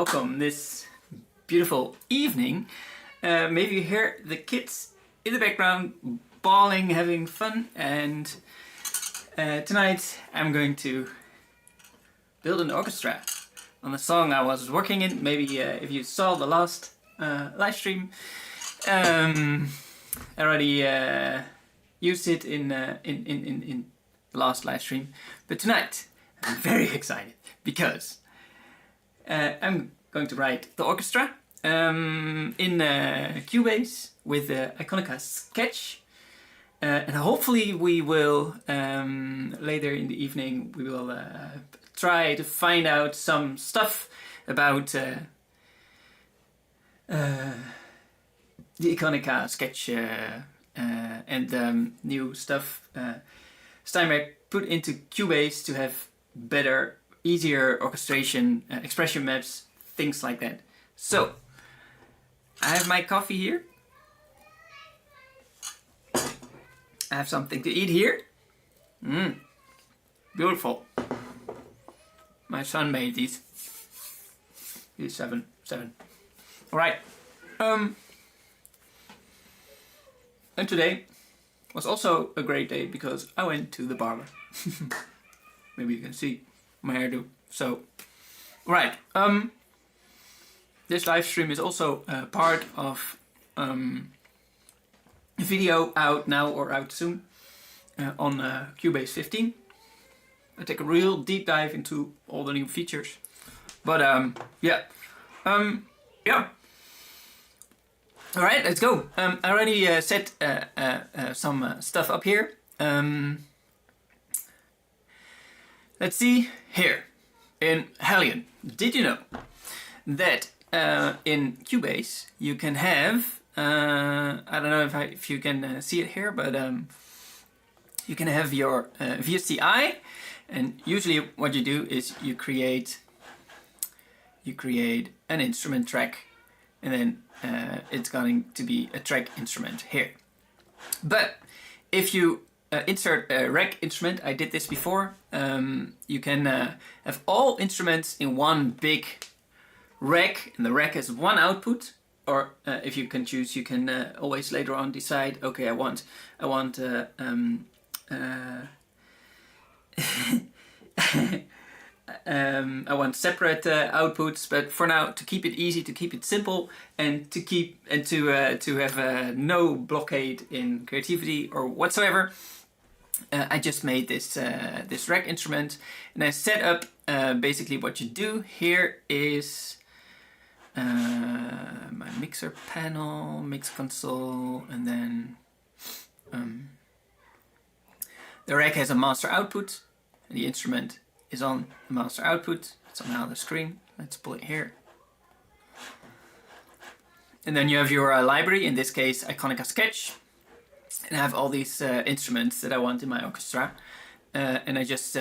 welcome this beautiful evening. Maybe you hear the kids in the background bawling, having fun, and tonight I'm going to build an orchestra on the song I was working in. Maybe if you saw the last live stream, I already used it in the last live stream, but tonight I'm very excited because I'm going to write the orchestra in Cubase with the Iconica sketch, and hopefully we will later in the evening we will try to find out some stuff about the Iconica sketch and new stuff Steinberg put into Cubase to have better, easier orchestration, expression maps, things like that. So, I have my coffee here. I have something to eat here. Beautiful. My son made these. He's seven. Alright. And today was also a great day because I went to the barber. Maybe you can see my hairdo. So, right. This live stream is also part of a video out now or out soon on Cubase 15. I take a real deep dive into all the new features. But yeah. All right, let's go. I already set some stuff up here. Let's see here in Hellion. Did you know that in Cubase you can have I don't know if you can see it here, but you can have your VSTI, and usually what you do is you create an instrument track, and then it's going to be a track instrument here. But if you insert a rack instrument, I did this before, you can have all instruments in one big rack, and the rack has one output. Or if you can choose, you can always later on decide, okay, I want I want separate outputs, but for now, to keep it easy, to keep it simple, and to have no blockade in creativity or whatsoever, I just made this this rack instrument, and I set up basically what you do here is my mixer panel, mix console, and then the rack has a master output, and the instrument is on the master output. It's on the screen. Let's pull it here. And then you have your library, in this case Iconica Sketch, and I have all these instruments that I want in my orchestra, and I just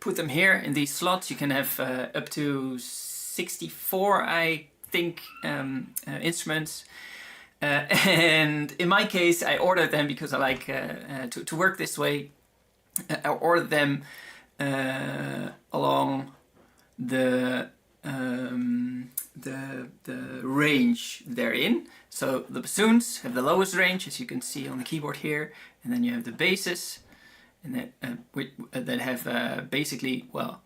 put them here in these slots. You can have up to 64, I think, instruments, and in my case I ordered them because I like to work this way. I ordered them along the range they're in. So the bassoons have the lowest range, as you can see on the keyboard here, and then you have the basses, and that have basically, well,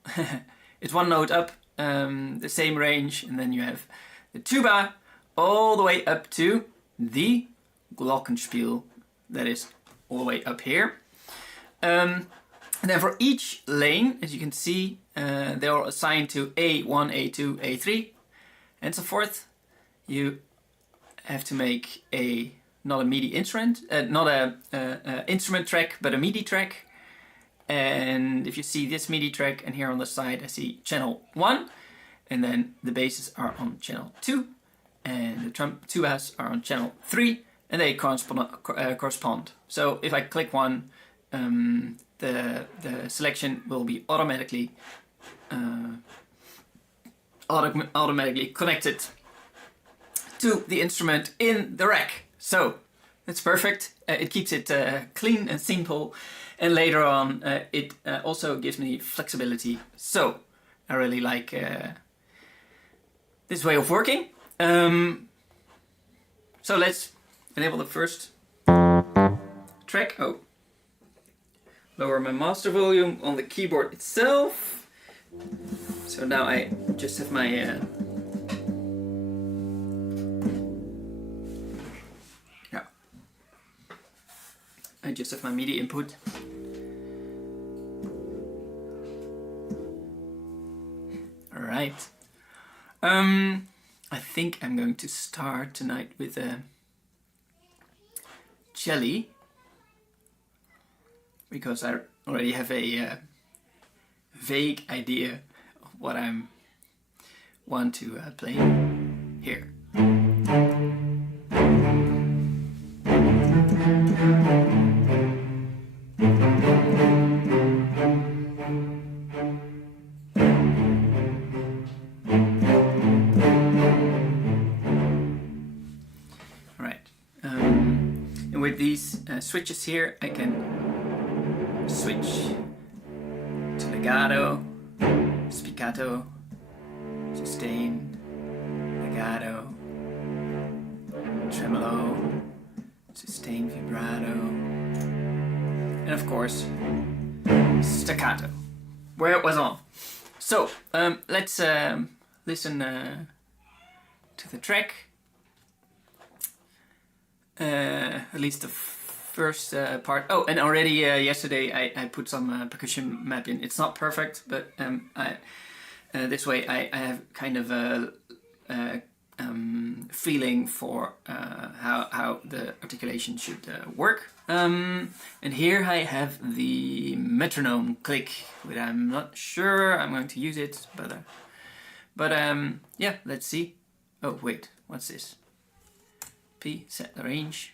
it's one note up, the same range, and then you have the tuba all the way up to the glockenspiel, that is all the way up here. And then for each lane, as you can see, they are assigned to A1, A2, A3, and so forth. You have to make not a MIDI instrument, not a instrument track, but a MIDI track. And if you see this MIDI track, and here on the side I see channel 1, and then the basses are on channel 2, and the tubas are on channel 3, and they correspond. So if I click one, the selection will be automatically connected to the instrument in the rack. So that's perfect. It keeps it clean and simple, and later on it also gives me flexibility. So I really like this way of working. So let's enable the first track. Oh, lower my master volume on the keyboard itself. So now I just have my I just have my MIDI input. All right. I think I'm going to start tonight with a cello, because I already have a vague idea of what I want to play here. With these switches here, I can switch to legato, spiccato, sustain, legato, tremolo, sustain, vibrato, and of course staccato, where it was on. So let's listen to the track. At least the first part. Oh, and already yesterday I put some percussion map in. It's not perfect, but this way I have kind of a feeling for how the articulation should work. And here I have the metronome click, which I'm not sure I'm going to use it, but yeah, let's see. Oh wait, what's this? P, set the range.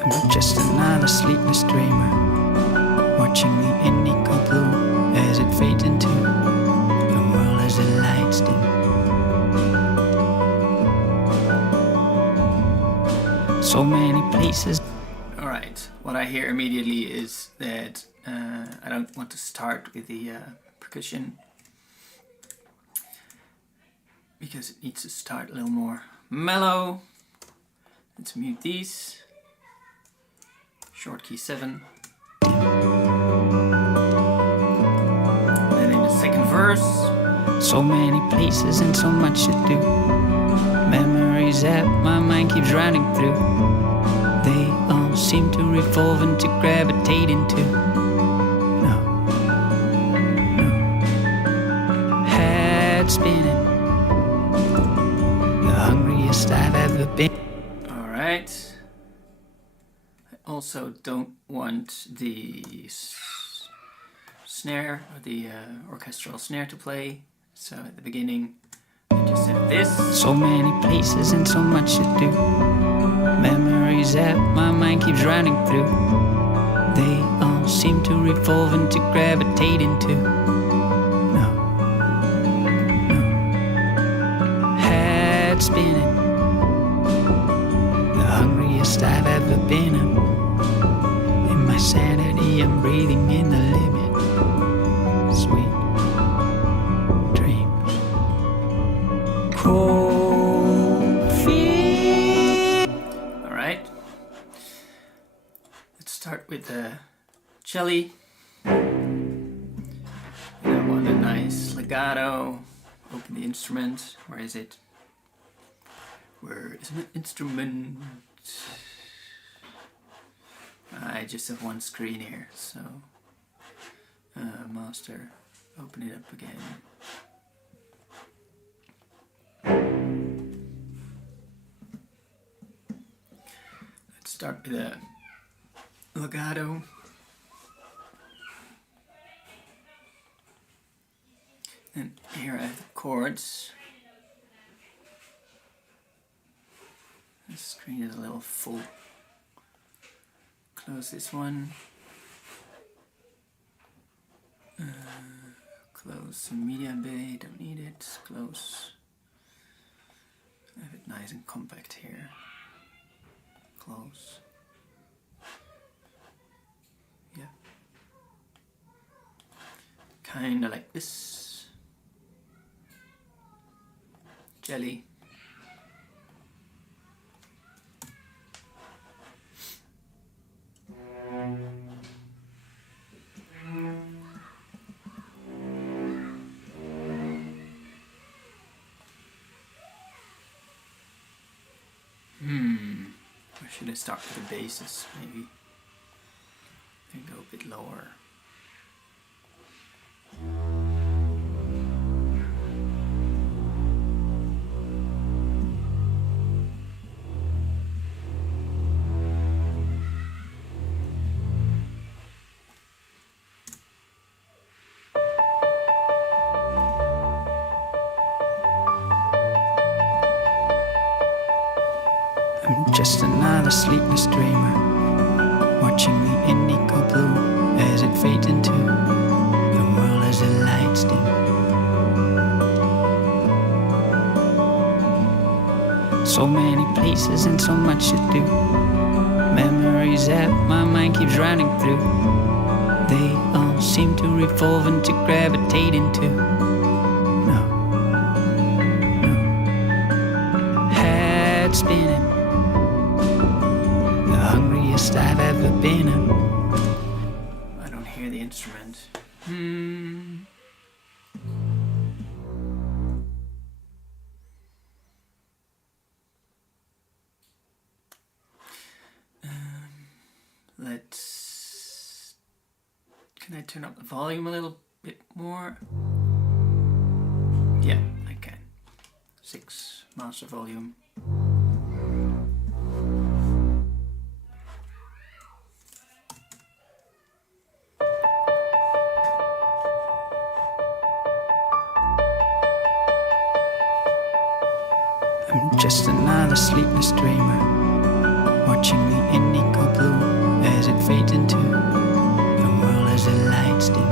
I'm just another sleepless dreamer, watching the indigo blue as it fades into the world as the lights dim. So many places. Alright, what I hear immediately is that I don't want to start with the percussion, because it needs to start a little more mellow. Let's mute these. Short key 7. Then in the second verse. So many places and so much to do. Memories that my mind keeps running through. They all seem to revolve and to gravitate into. Spinning, the hungriest I've ever been. Alright. I also don't want the snare, or the orchestral snare to play. So at the beginning, I just have this. So many places and so much to do. Memories that my mind keeps running through. They all seem to revolve and to gravitate into. Spinning, the hungriest I've ever been. In my sanity, I'm breathing in the limit. Sweet dreams, cold feet. All right, let's start with the cello. I want a nice legato. Open the instrument. Where is it? Where is my instrument? I just have one screen here, so master, open it up again. Let's start with a legato. And here I have the chords. The screen is a little full. Close this one. Close media bay, don't need it. Close. I have it nice and compact here. Close. Kinda like this. Jelly. Or should I start with the basses, maybe? And go a bit lower. I'm just another sleepless dreamer, watching the indigo blue as it fades into the world as the lights dim. So many places and so much to do, memories that my mind keeps running through. They all seem to revolve and to gravitate into. No, head spinning, hungriest I've ever been. I don't hear the instrument. Let's... Can I turn up the volume a little bit more? Yeah, I can. 6, master volume. I'm just another sleepless dreamer, watching the indigo blue as it fades into the world as the lights dim.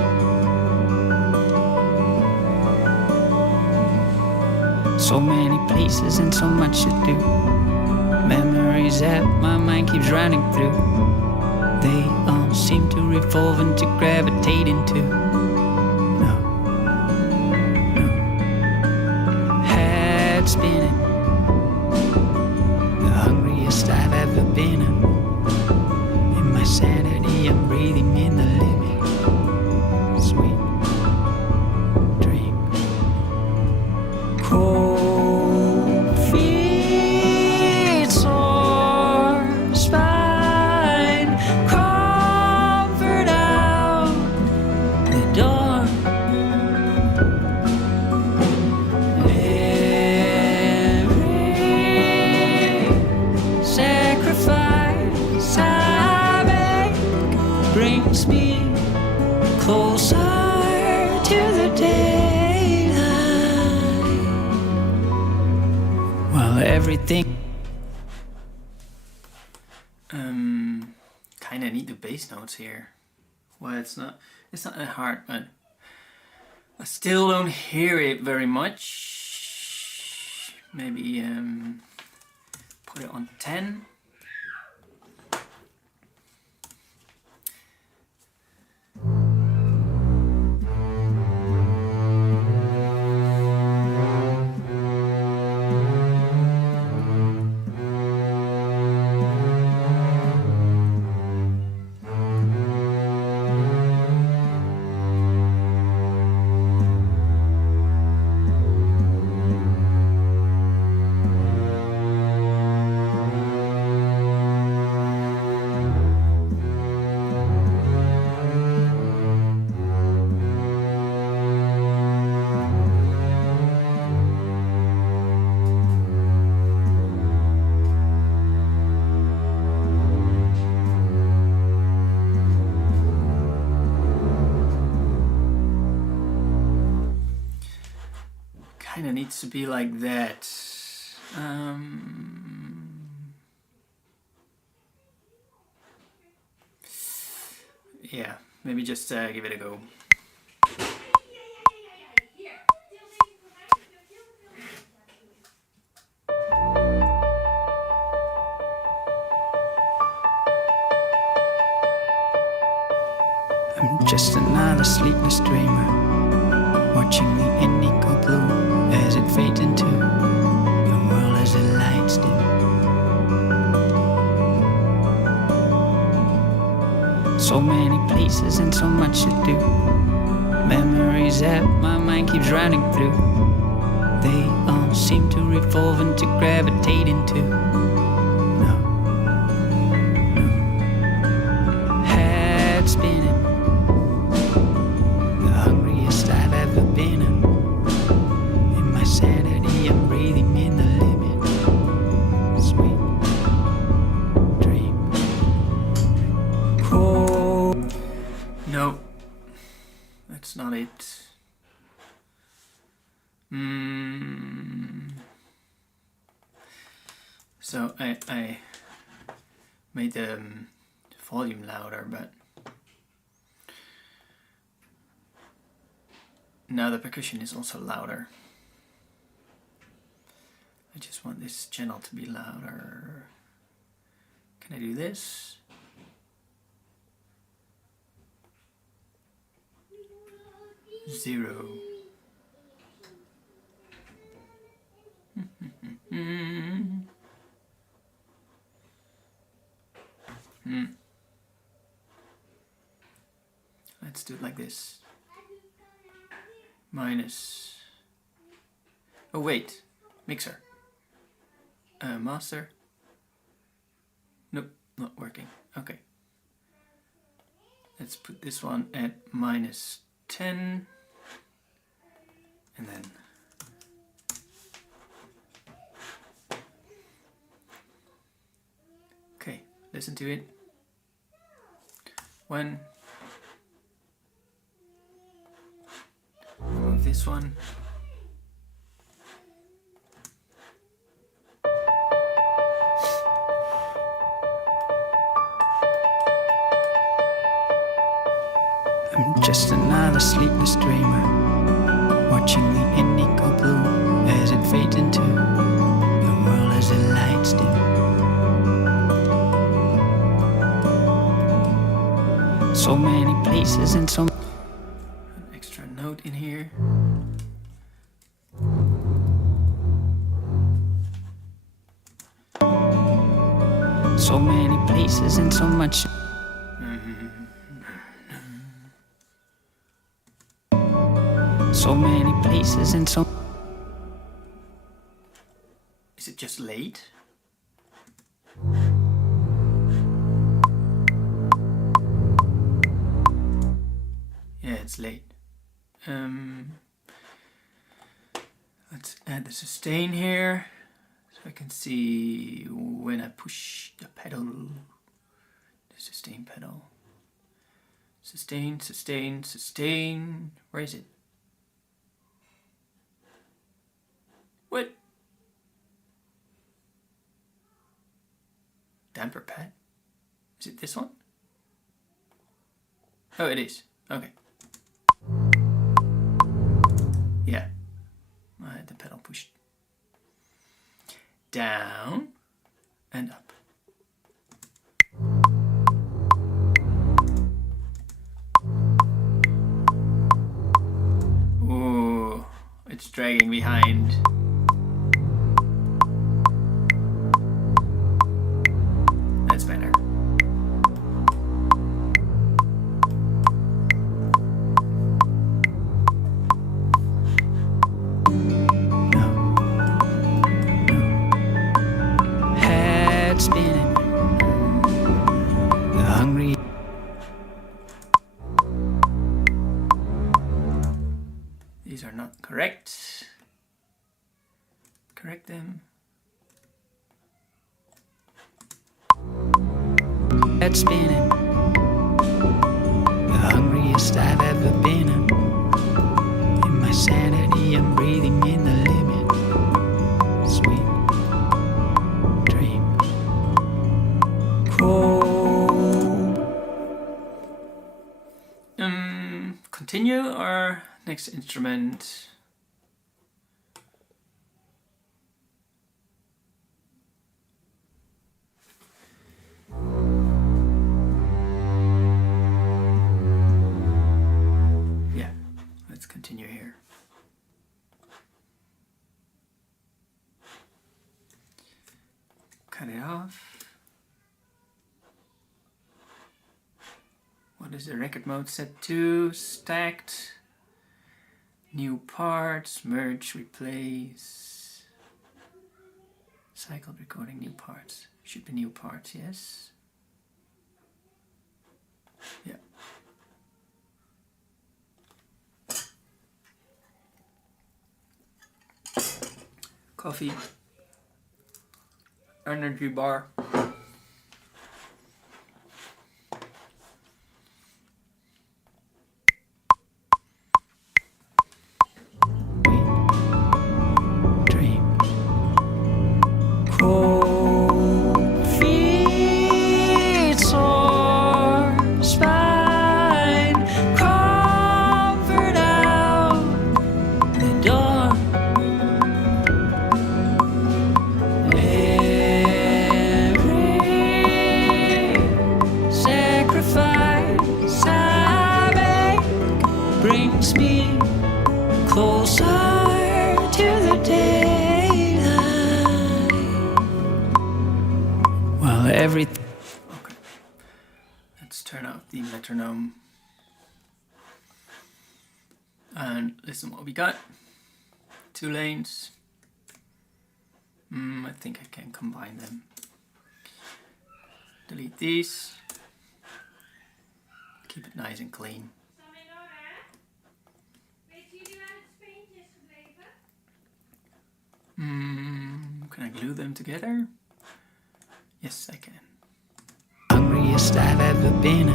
So many places and so much to do, memories that my mind keeps running through. They all seem to revolve and to gravitate into. No, head spinning, hungriest I've ever been. In my sanity, I'm breathing in the limit. Sweet dream. Cold feet, sore spine, comfort out the door. Sacrifice I make brings me closer to the daylight. While everything Kinda need the bass notes here. Well, it's not that hard, but I still don't hear it very much. Maybe put it on 10. Kinda needs to be like that. Yeah, maybe just give it a go. I'm just another sleepless dreamer, watching the indigo blue as it fades into the world as the lights dim. So many places and so much to do. Memories that my mind keeps running through. They all seem to revolve and to gravitate into. No, no. Head spinning. The hungriest I've ever been. In my sanity, I'm breathing in the limit. Sweet dream. Oh. No, that's not it. So I made the volume louder, but now the percussion is also louder. I just want this channel to be louder. Can I do this? Zero. Let's do it like this. Minus. Oh wait, mixer. Master. Nope, not working. Okay. Let's put this one at minus 10. And then okay, listen to it. One. Move this one. I'm just another sleepless dreamer, watching the indigo blue as it fades into the world as the lights dim. So many places and so An extra note in here. so many places and so much. So many places and so. Is it just late? Yeah, it's late. Let's add the sustain here so I can see when I push the pedal, the sustain pedal. Sustain, sustain, sustain. Where is it? What? Damper pad? Is it this one? Oh, it is. Okay. Yeah. I had the pedal pushed down and up. Ooh, it's dragging behind. That's better. Spinning, the hungry. These are not correct. Correct them. Head spinning, the hungriest I've ever been. In my sanity, I'm breathing in the limit. Sweet dreams. Continue or next instrument? Yeah, let's continue here. cut it off. What is the record mode set to? Stacked. New parts, merge, replace. Cycled recording, new parts. Should be new parts, yes. Yeah. Coffee. Energy bar. Brings me closer to the daylight. Well, everything. Okay. Let's turn off the metronome. And listen what we got. 2 lanes. I think I can combine them. Delete these. Keep it nice and clean. Can I glue them together? Yes, I can. Hungriest I've ever been.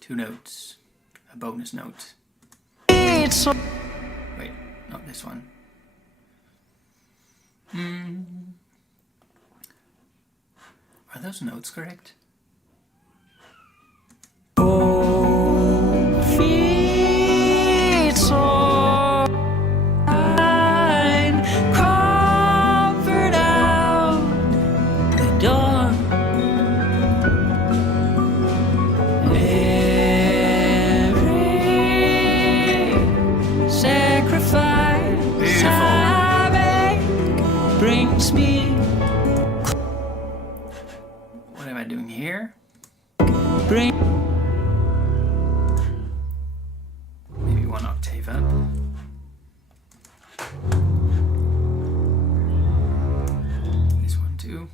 Two notes. A bonus note. Wait, not this one. Are those notes correct? Brings me. What am I doing here? Bring. Maybe 1 octave up. This one too.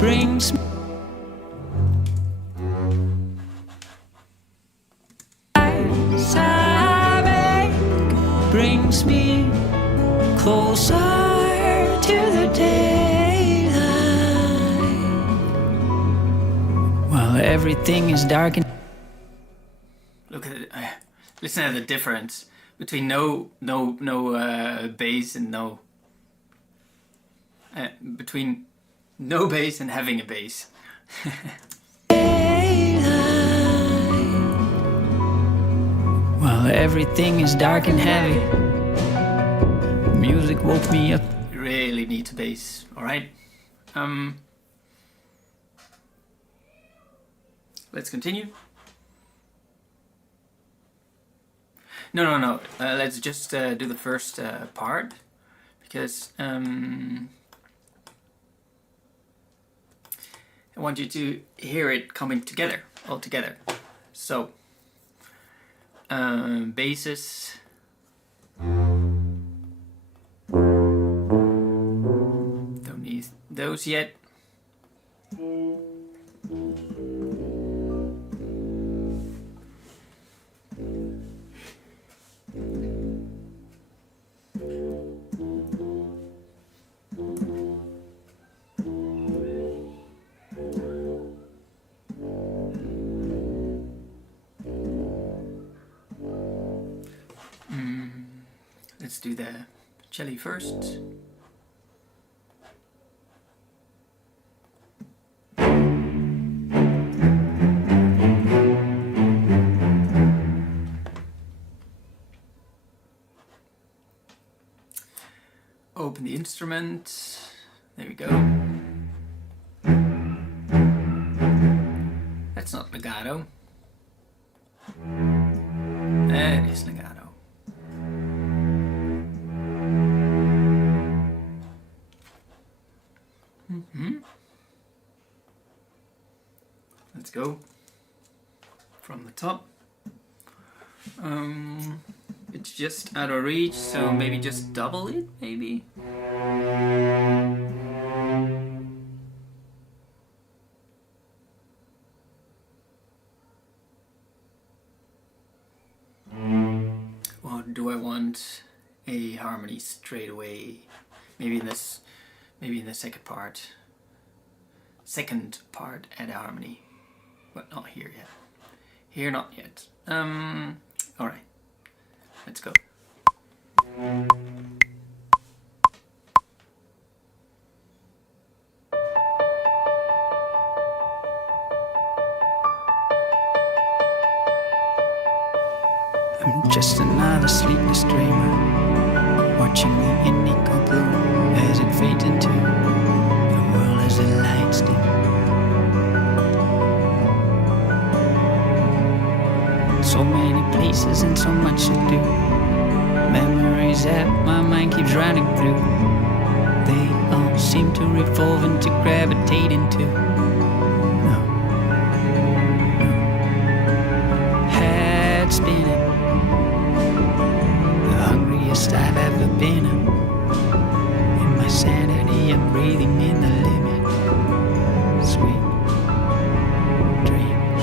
Brings me. Brings me closer to the daylight. Well, everything is dark and. Look at it. Listen to the difference between no bass and no. Between no bass and having a bass. Well, everything is dark and heavy. Music woke me up. You really need a bass, alright? Let's continue. No. Let's just do the first part. Because I want you to hear it coming together, all together. So, basses. Don't need those yet. let's do the cello first. Open the instrument. There we go. That's not legato. That is legato. Let's go from the top. It's just out of reach, so maybe just double it, maybe. Or do I want a harmony straight away? Maybe in the second part. Second part add a harmony, but not here yet. Here, not yet. All right. Let's go. I'm just another sleepless dreamer, watching the indigo blue as it fades into the world as the lights dim. So many places and so much to do. Memories that my mind keeps running through. They all seem to revolve and to gravitate into. No. Head spinning, the hungriest I've ever been. In my sanity, I'm breathing in the limit. Sweet dreams.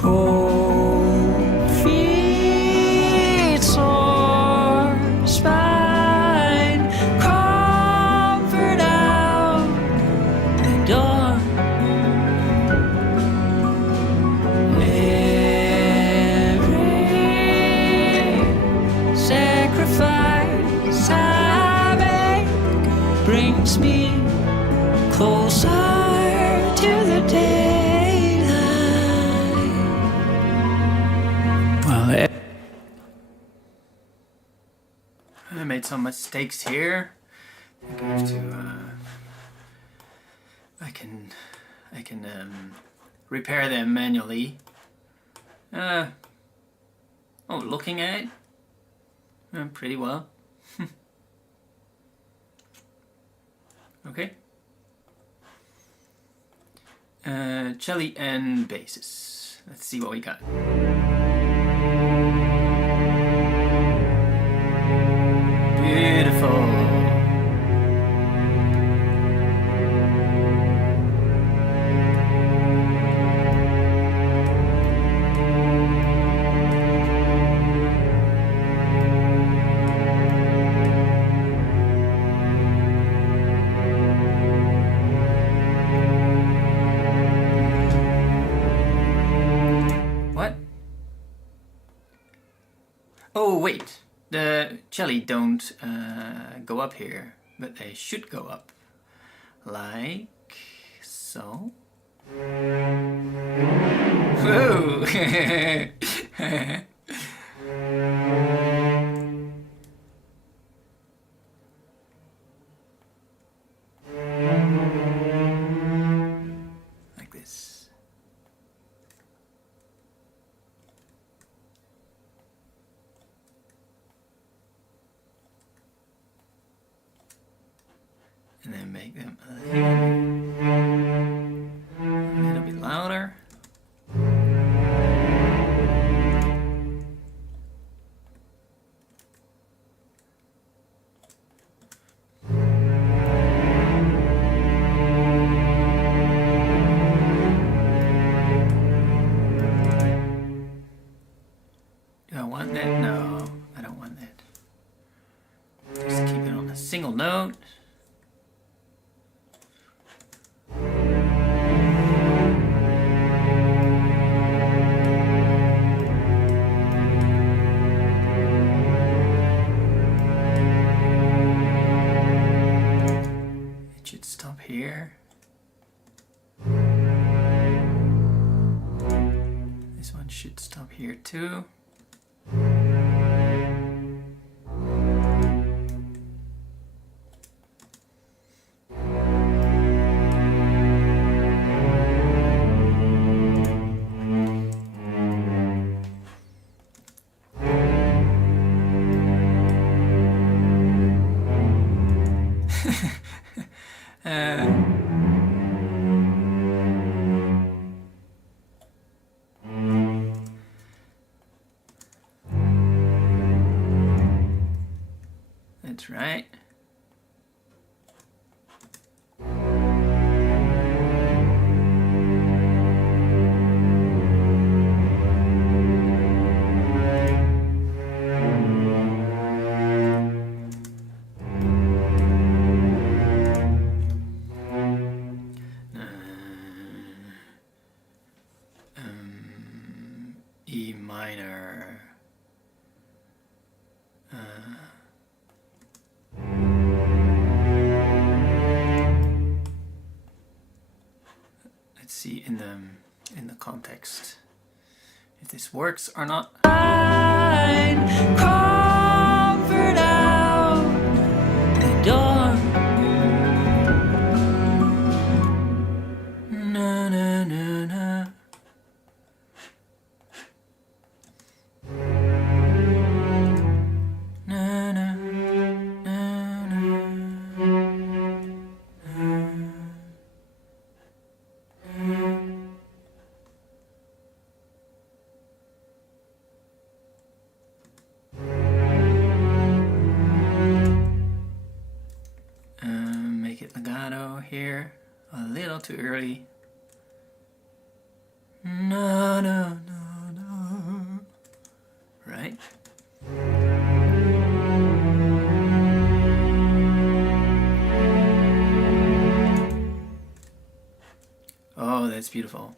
Cold feet, sore spine, comfort out the door. Every sacrifice I make brings me closer to the daylight. Well, I made some mistakes here. I think I have to. I can repair them manually. Looking at it, pretty well. Okay. Cello and basses. Let's see what we got. Beautiful. What? Oh, wait. The cello don't go up here, but they should go up. Like so. Whoa! Like this. And then make them a little bit louder. Do I want that? No, I don't want that. Just keep it on a single note. here. This one should stop here too. That's right. E minor. Let's see in the context if this works or not. Comfort out the door. Na na na na. Na na na make it legato here. A little too early. No, no, no, no. Right? Oh, that's beautiful.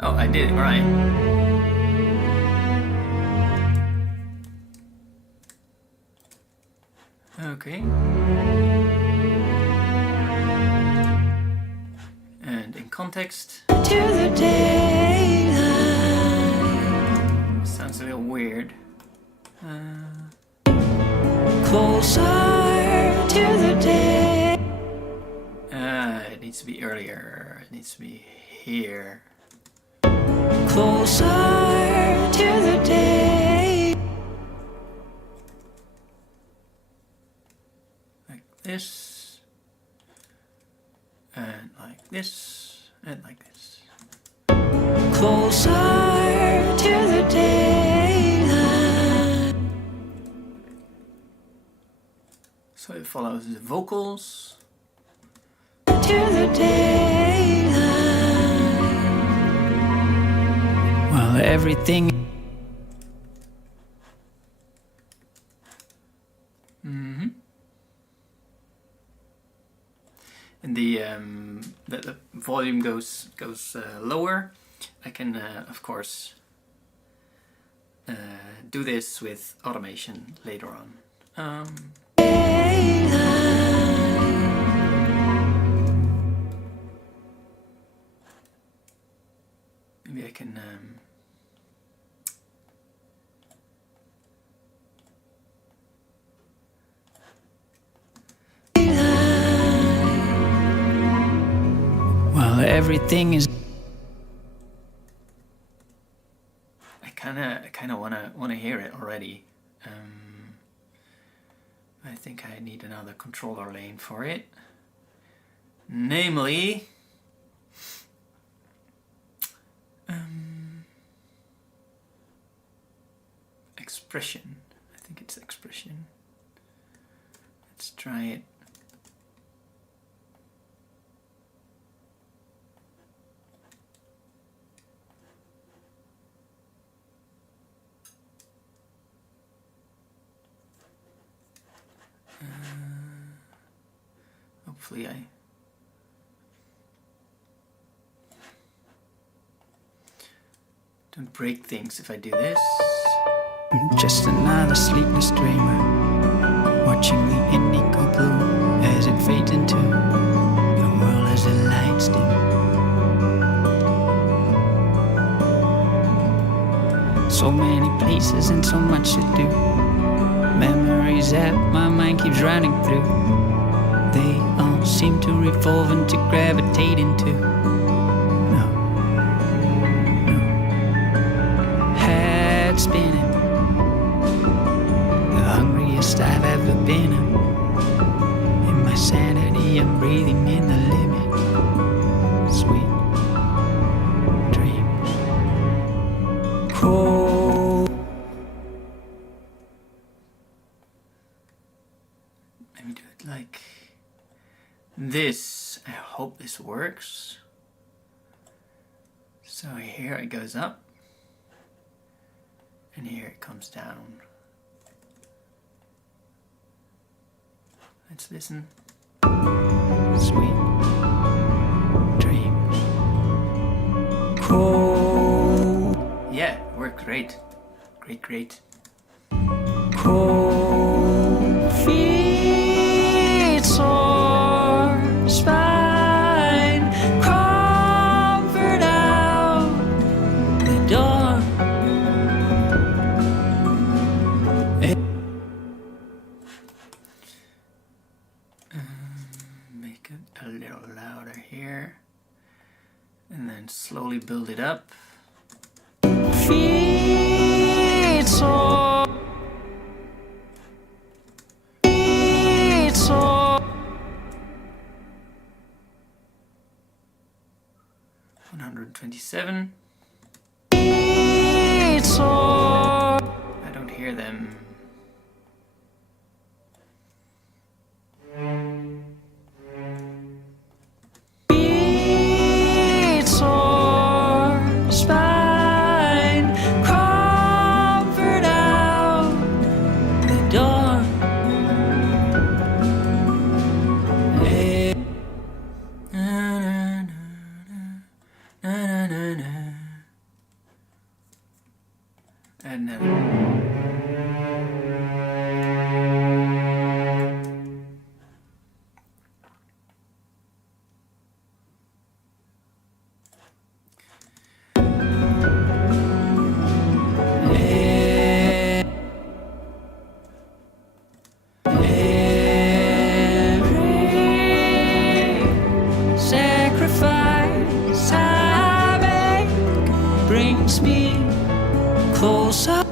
Oh, I did it right. Okay. And in context. To the daylight. Sounds a little weird. Closer to the day. It needs to be earlier. It needs to be here. Closer to the day. Like this. And like this. And like this. Closer to the daylight. So it follows the vocals. To the daylight. Well, everything. And the volume goes lower. I can of course do this with automation later on. Maybe I can everything is. I kind of wanna hear it already. I think I need another controller lane for it. Namely, expression. I think it's expression. Let's try it. Hopefully don't break things if I do this. Just another sleepless dreamer, watching the indigo blue as it fades into the world as the lights dim. So many places and so much to do. Memories that my mind keeps running through. They all seem to revolve and to gravitate into. No, no. Head spinning, the hungriest I've ever been. In my sanity, I'm breathing in the limit. Sweet dreams. Cold. Let me do it like this. I hope this works. So here it goes up, and here it comes down. Let's listen. Sweet dreams. Cold. Yeah, worked great. Great. Cold feet, sore spine, comfort out the door. Make it a little louder here. And then slowly build it up. Feet, sore. Feet, sore. 127. Feet, sore. I don't hear them. Feet, sore spine, comfort out the door. And Every sacrifice I make brings me closer. I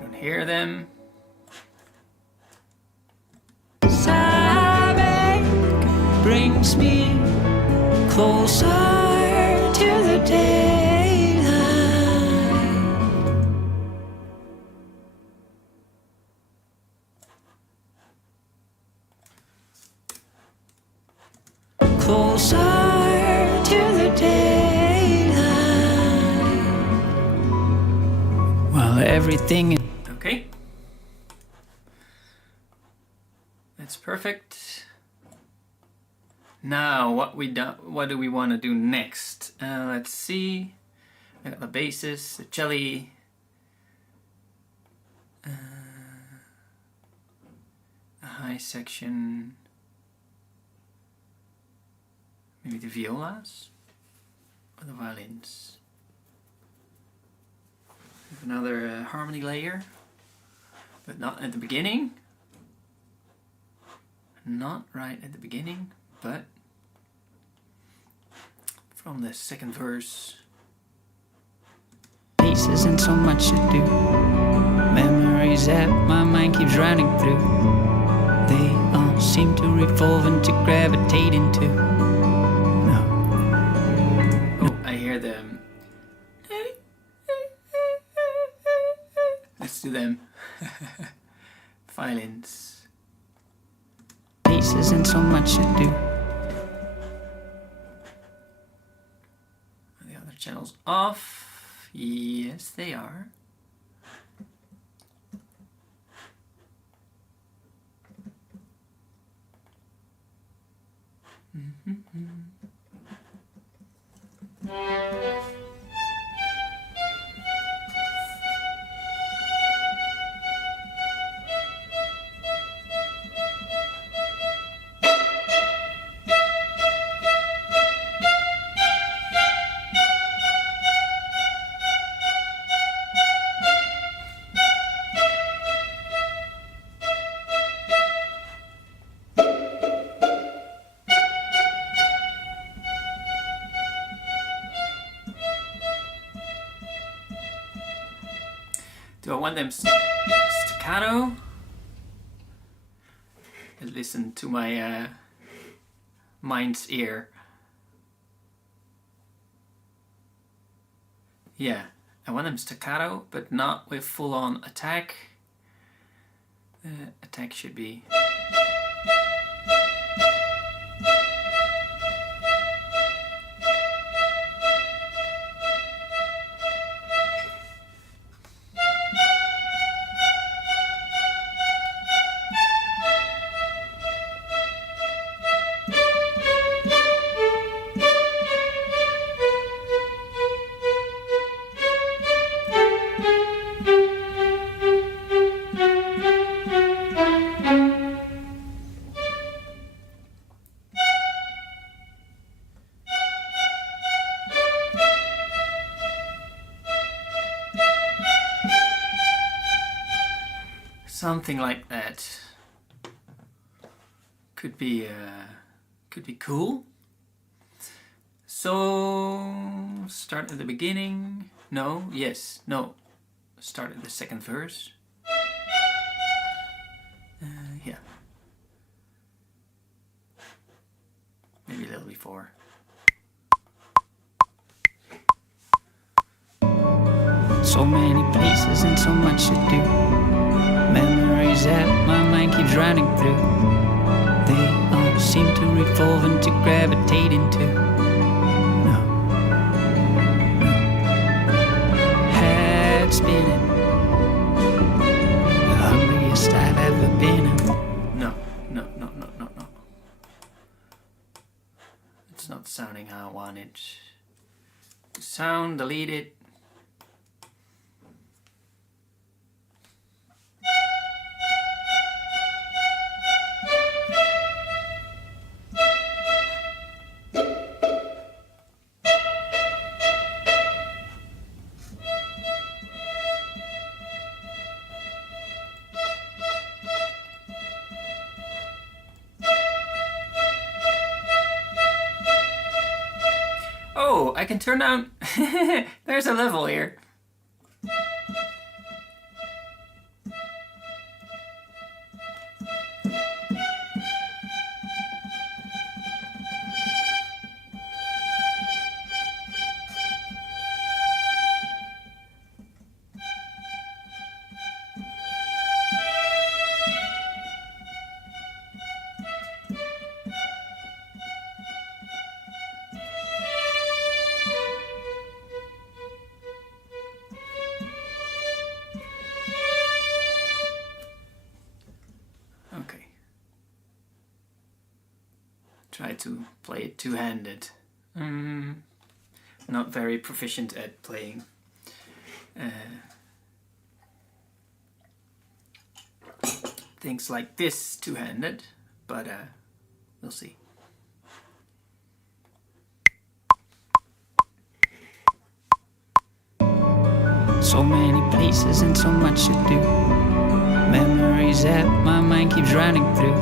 don't hear them. I make brings me closer to the daylight. Closer to the daylight. While everything is Okay. That's perfect. Now, what do we want to do next? Let's see. I got the basses, the cello, the high section, maybe the violas or the violins. We have another harmony layer, but not at the beginning. Not right at the beginning, but from the second verse. Places and so much to do. Memories that my mind keeps running through. They all seem to revolve and to gravitate into. No. Oh, I hear them. Let's do them. Violins. Places and so much to do. Are the other channels off? Yes, they are. Do I want them staccato? Let's listen to my mind's ear. Yeah, I want them staccato, but not with full-on attack. Attack should be... Something like that could be cool. So start at the beginning. No, yes, no. Start at the second verse. Yeah. Maybe a little before. So many places and so much to do. Memories that my mind keeps running through. They all seem to revolve and to gravitate into. No. Head spinning. The hungriest I've ever been. No. It's not sounding how I want it to sound. Delete it. Oh, I can turn down. There's a level here. Try to play it two-handed. Not very proficient at playing things like this two-handed, but we'll see. So many places and so much to do. Memories that my mind keeps running through.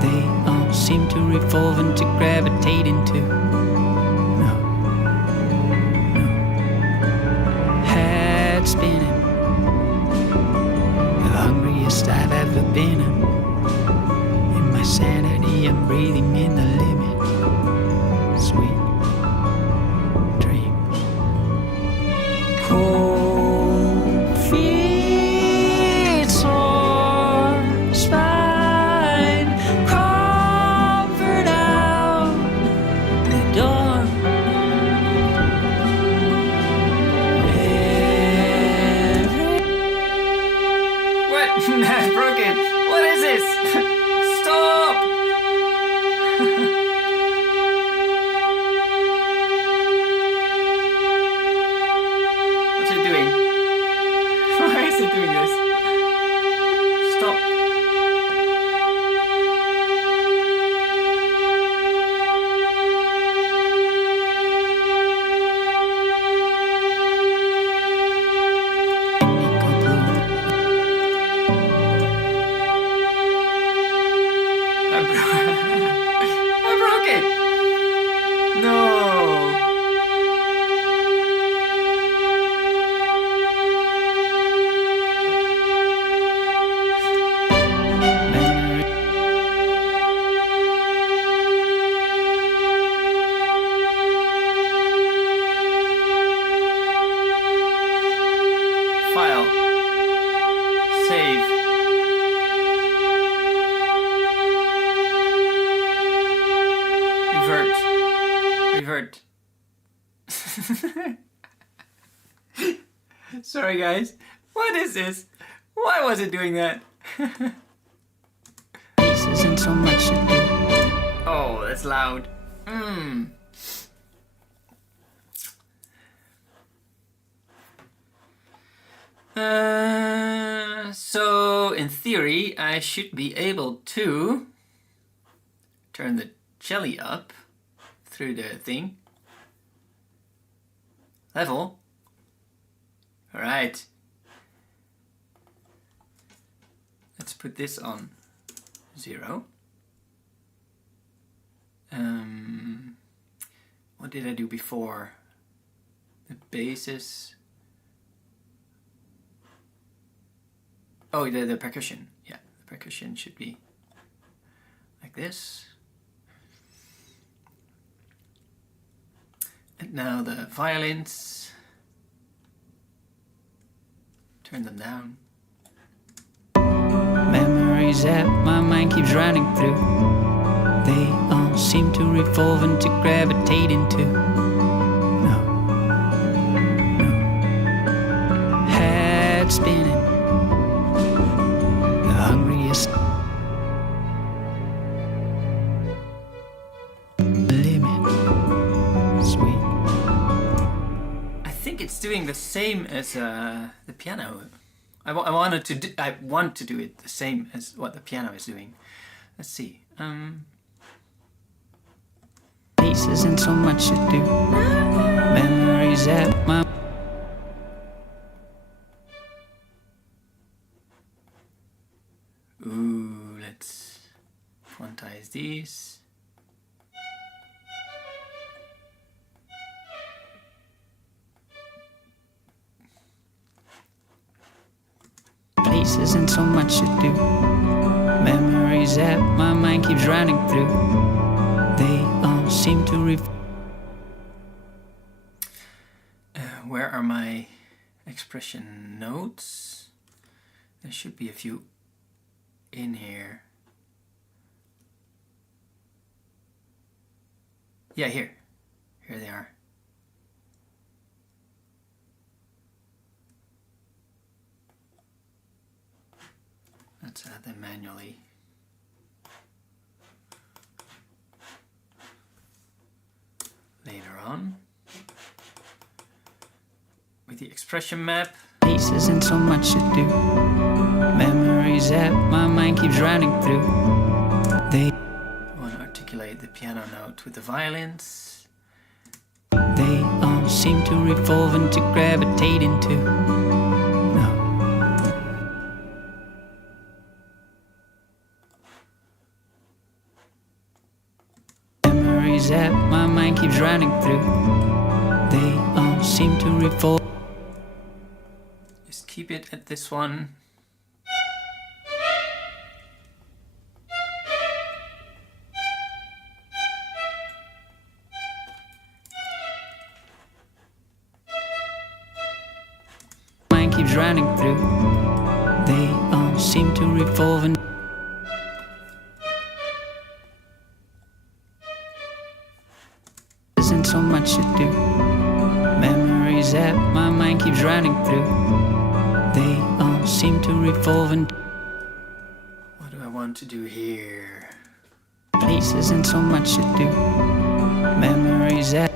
They all seem to revolve and to gravitate into. No. hungriest I've ever been. In my sanity, I'm breathing in the limit. Sweet dreams. Cold feet, sore spine, comfort out the door. What? I broke it. What is this? Stop! What's it doing? Why is it doing this? Stop. I broke it! No! File. Save. Revert. Sorry guys. What is this? Why was it doing that? Pieces and so much to do. Oh, that's loud. So in theory, I should be able to turn the jelly up through the thing. Level. All right. Let's put this on 0. What did I do before? The basses. Oh, the percussion. Yeah, the percussion should be like this. And now the violins. Turn them down. Memories that my mind keeps running through. They all seem to revolve and to gravitate into. No. Head spinning. The hungriest limit. Sweet. I think it's doing the same as the piano. I want to do it the same as what the piano is doing. Let's see. Pieces and so much to do. Memories at my Ooh, let's quantize these. places and so much to do. Memories that my mind keeps running through. They all seem to where are my expression notes? There should be a few in here. Yeah, here. Here they are. Let's add them manually. Later on. With the expression map. Pieces and so much to do. Memories that my mind keeps running through. They I want to articulate the piano note with the violins. They all seem to revolve and to gravitate into. No. Memories that my mind keeps running through. They all seem to revolve. Just keep it at this one. drowning through. They all seem to revolve and isn't so much to do. Memories that my mind keeps drowning through. They all seem to revolve and what do I want to do here? places and so much to do. Memories that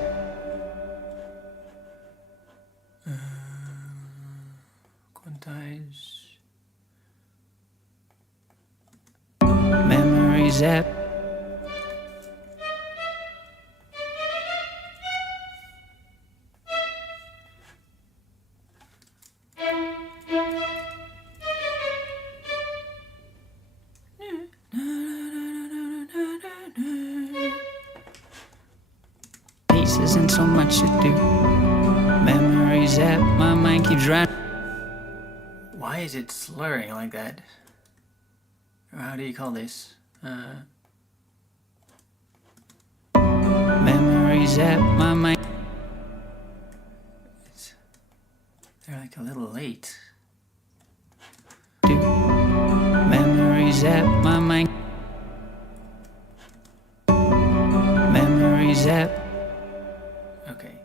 quantize. memories that places and so much to do. Memories that my mind keeps drowning. Why is it slurring like that? Or how do you call this? Memories that my mind They're like a little late. do. Memories that my mind. Memories that Okay,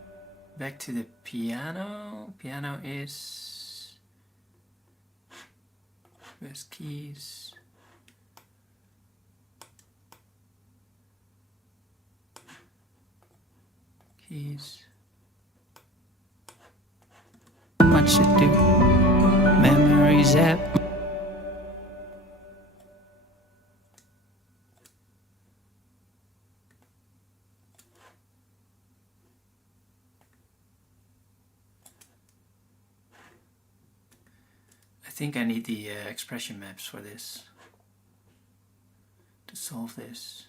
back to the piano. Piano is best keys. Keys. much to do. Memories that I think I need the expression maps for this to solve this.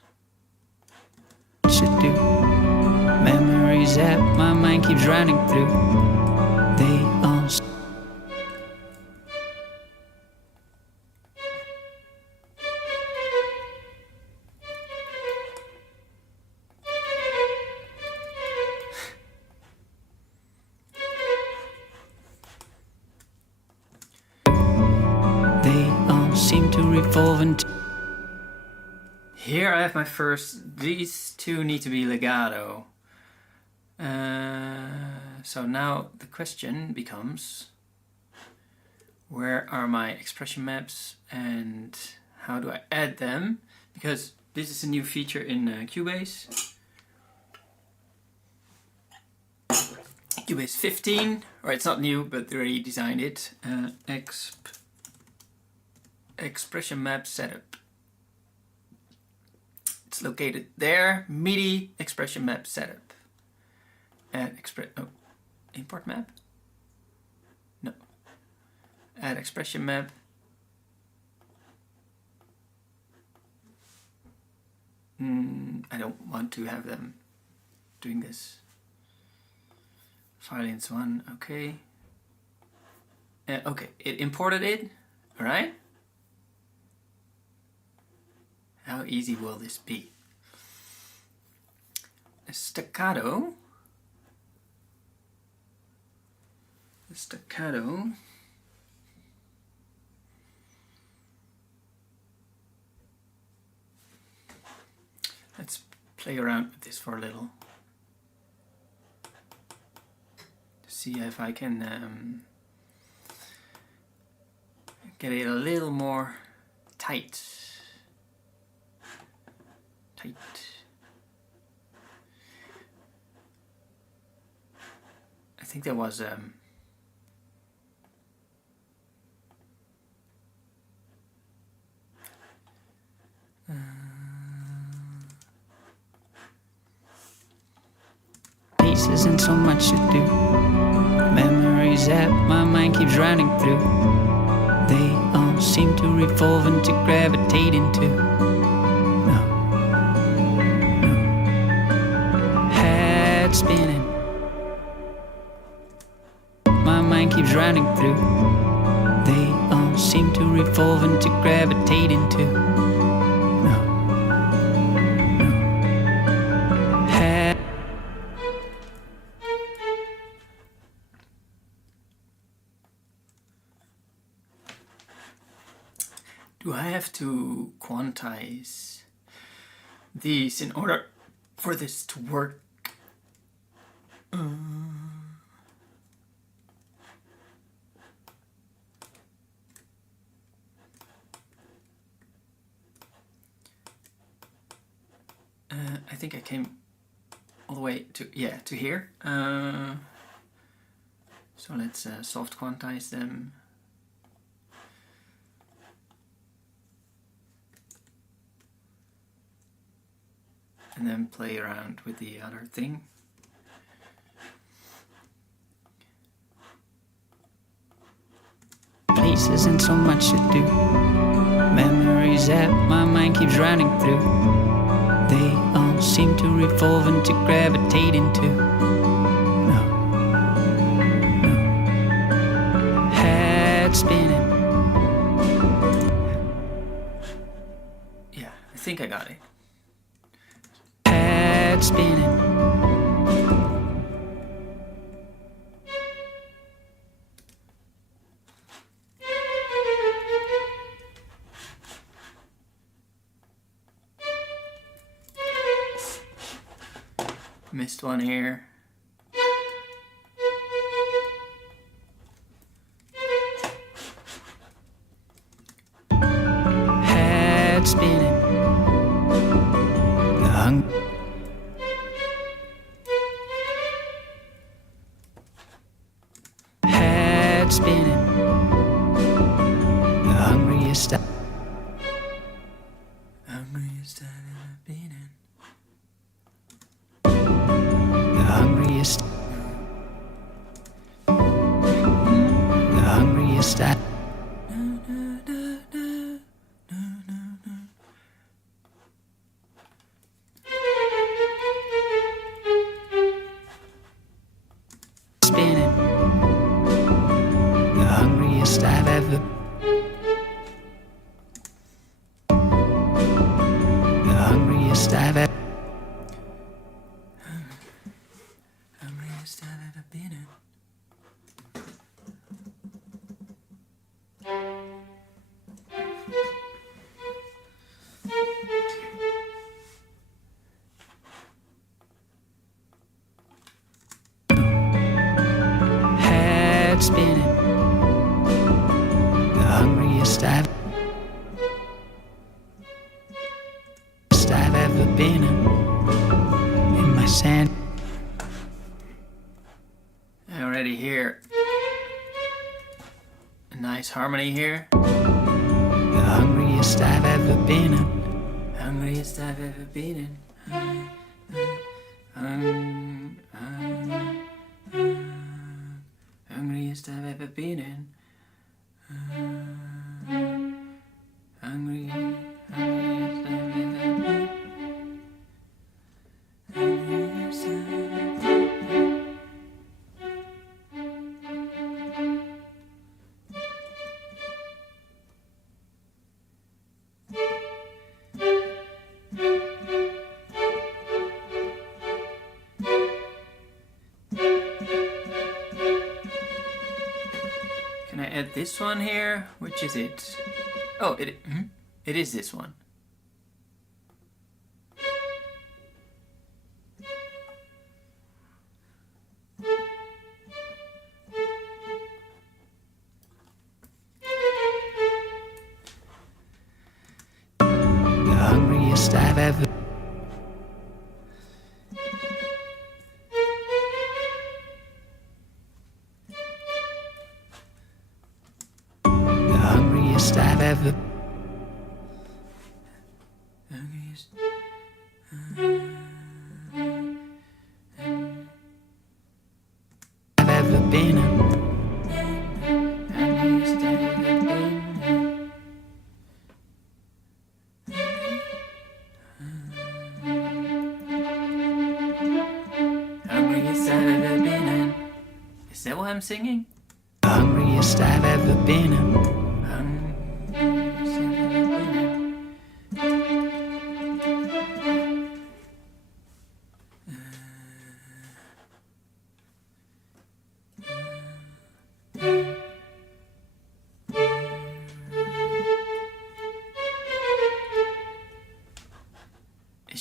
should do. Memories that my mind keeps drowning through. They all seem to revolve into. Here I have my first, these two need to be legato. So now the question becomes, where are my expression maps and how do I add them? Because this is a new feature in Cubase. Cubase 15, or it's not new, but they redesigned it. Expression map setup. It's located there. MIDI expression map setup. Add import map? No. Add expression map. I don't want to have them doing this. Violins 1, okay. Okay, it imported it, alright? How easy will this be? A staccato. The staccato. Let's play around with this for a little. To see if I can get it a little more tight. I think there was Pieces and so much to do. Memories that my mind keeps drowning through. They all seem to revolve and to gravitate into. Head spinning. My mind keeps drowning through. They all seem to revolve and to gravitate into. do I have to quantize these in order for this to work? I think I came all the way to here. So let's soft quantize them. And then play around with the other thing. Places and so much to do. Memories that my mind keeps running through. They all seem to revolve and to gravitate into. No. Head spinning. Yeah, I think I got it. Head spinning. Missed one here. Head spinning. The head spinning. The hungriest Hungriest I've ever been in. The hungriest. The hungriest I. Spinning. The hungriest I've ever. The hungriest I've ever. Hungriest I've ever been in. Head spinning. The hungriest I've ever been in my sand. I already hear a nice harmony here. The hungriest I've ever been in. Hungriest I've ever been in. Hungriest I've ever been in. Hungriest I've ever been. Hungriest I've ever been. Can I add this one here? Which is it? Oh, it is this one. The hungriest I've ever. The hungriest I've ever. Hungriest. I've ever been in. Hungriest I've ever been in. Hungriest I've ever been in. Is that what I'm singing? The hungriest I've ever been in. Hungriest I've ever been in.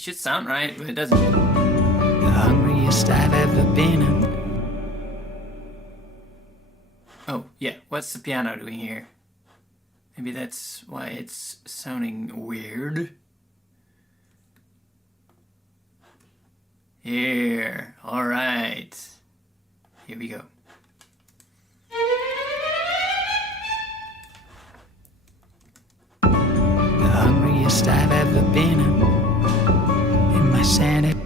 should sound right, but it doesn't. The hungriest I've ever been. Oh, yeah, what's the piano doing here? Maybe that's why it's sounding weird. Here, alright. Here we go. The hungriest I've ever been in my sanity.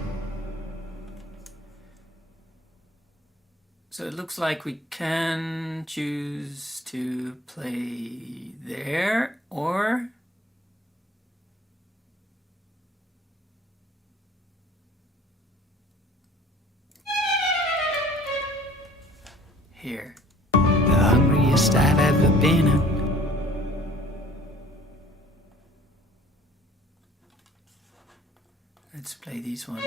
So it looks like we can choose to play there or here. The hungriest I've ever been. Let's play these ones.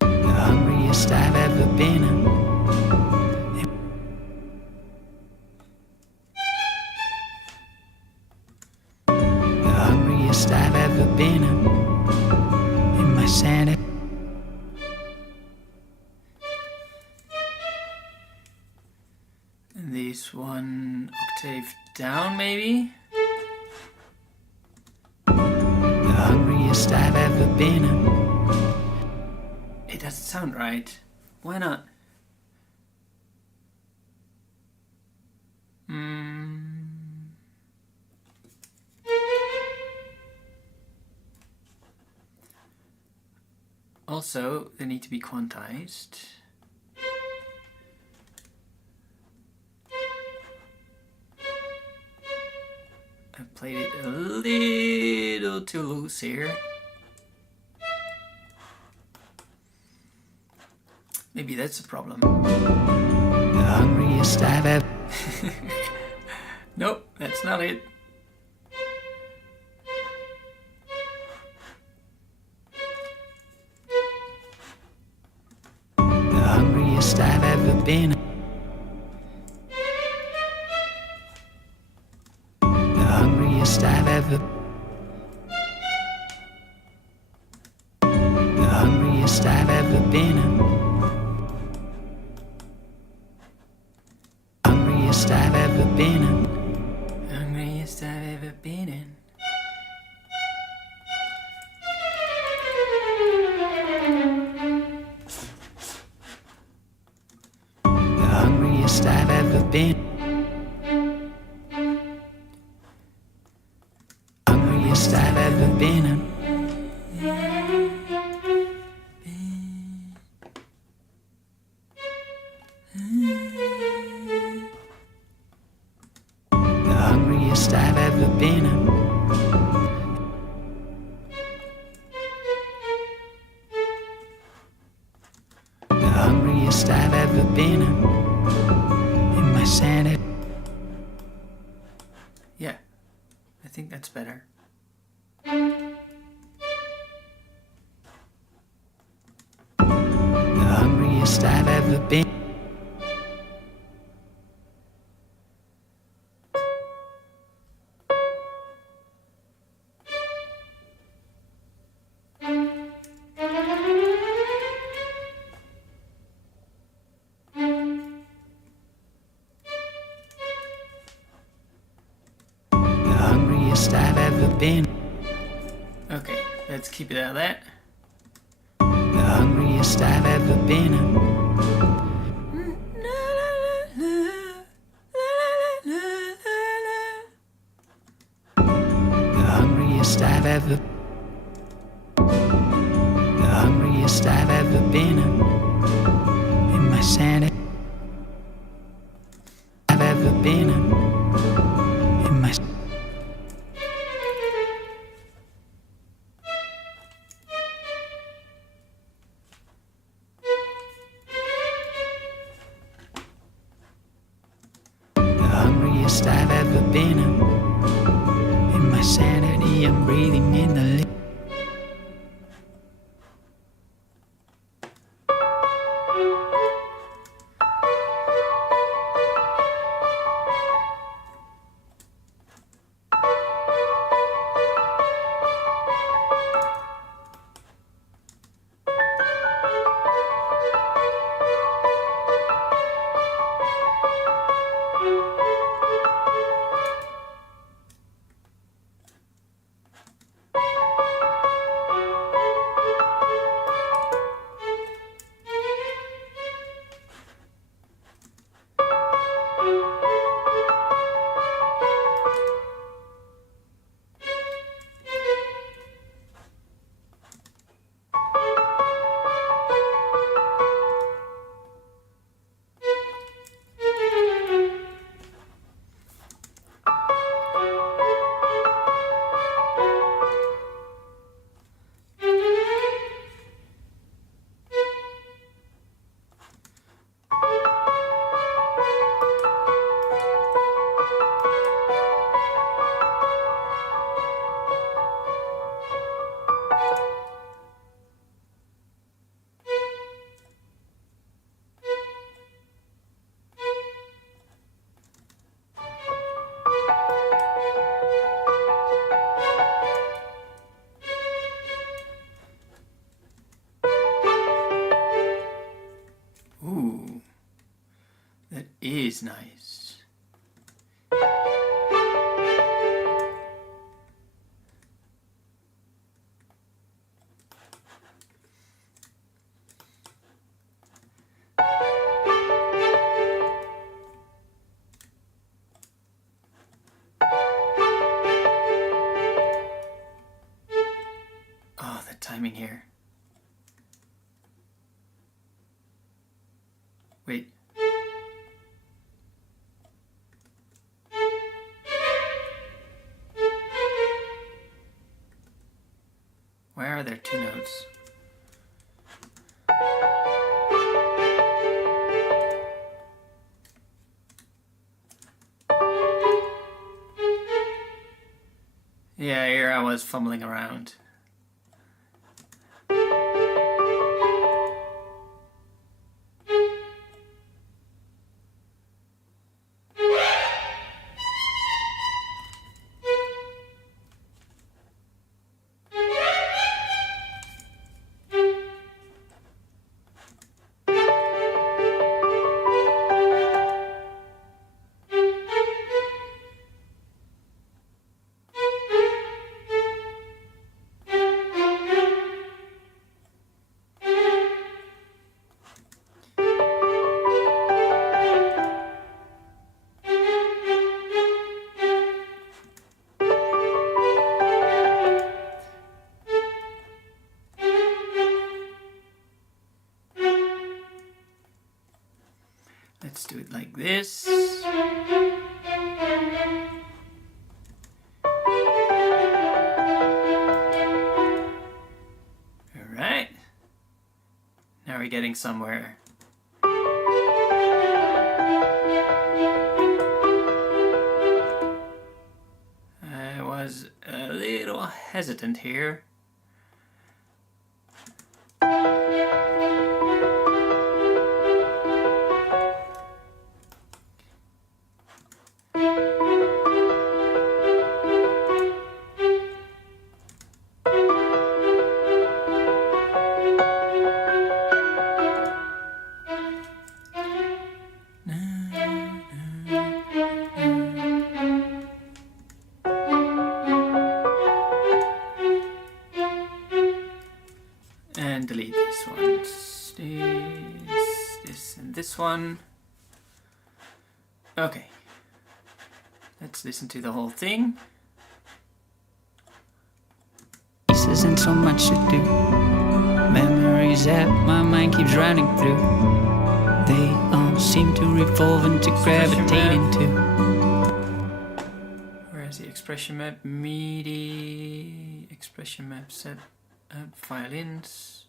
The hungriest I've ever been. The hungriest I've ever been in my sanity. And these one octave down maybe. The hungriest I've ever been. It doesn't sound right. Why not? Also, they need to be quantized. I played it a little too loose here. Maybe that's the problem. The hungriest I've ever. Nope, that's not it. The hungriest I've ever been. The hungriest I've ever. The hungriest I've ever been. Hungriest I've ever been. Hungriest I've ever been in. The hungriest I've ever been. Hungriest I've ever been. The hungriest I've ever been. The hungriest I've ever been in my sanity. Yeah, I think that's better. The hungriest I've ever been. The hungriest I've ever been. Okay, let's keep it at that. The hungriest I've ever been. The hungriest I've ever. The hungriest I've ever been in my sanity. I've ever been in my. The hungriest I've ever been in my sanity. I'm breathing in the. is nice. Oh, the timing here. Wait. Where are there two notes? Yeah, here I was fumbling around. Let's do it like this. Alright. Now we're getting somewhere. I was a little hesitant here. And delete these ones. This, and this one. Okay. Let's listen to the whole thing. Pieces and so much to do. Memories that my mind keeps running through. They all seem to revolve and to gravitate into. Where's the expression map? MIDI. Expression map set up. Violins.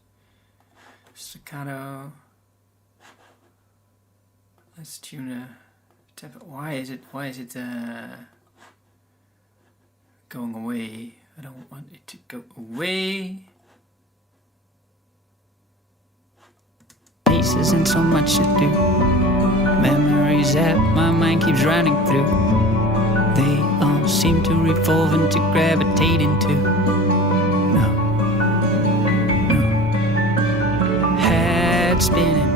Staccato. Let's tune a tempo. Why is it going away? I don't want it to go away. Pieces and so much to do. Memories that my mind keeps running through. They all seem to revolve and to gravitate into. No. Head spinning.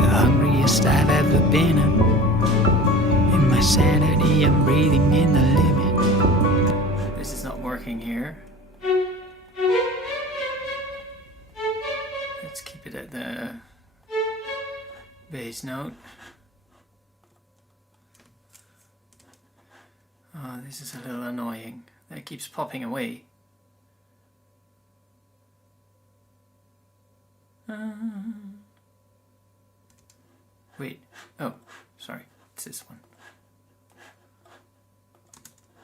The hungriest I've ever been. In my sanity, I'm breathing in the limit. This is not working here. Let's keep it at the bass note. Oh, this is a little annoying. That keeps popping away. Wait. Oh, sorry. It's this one.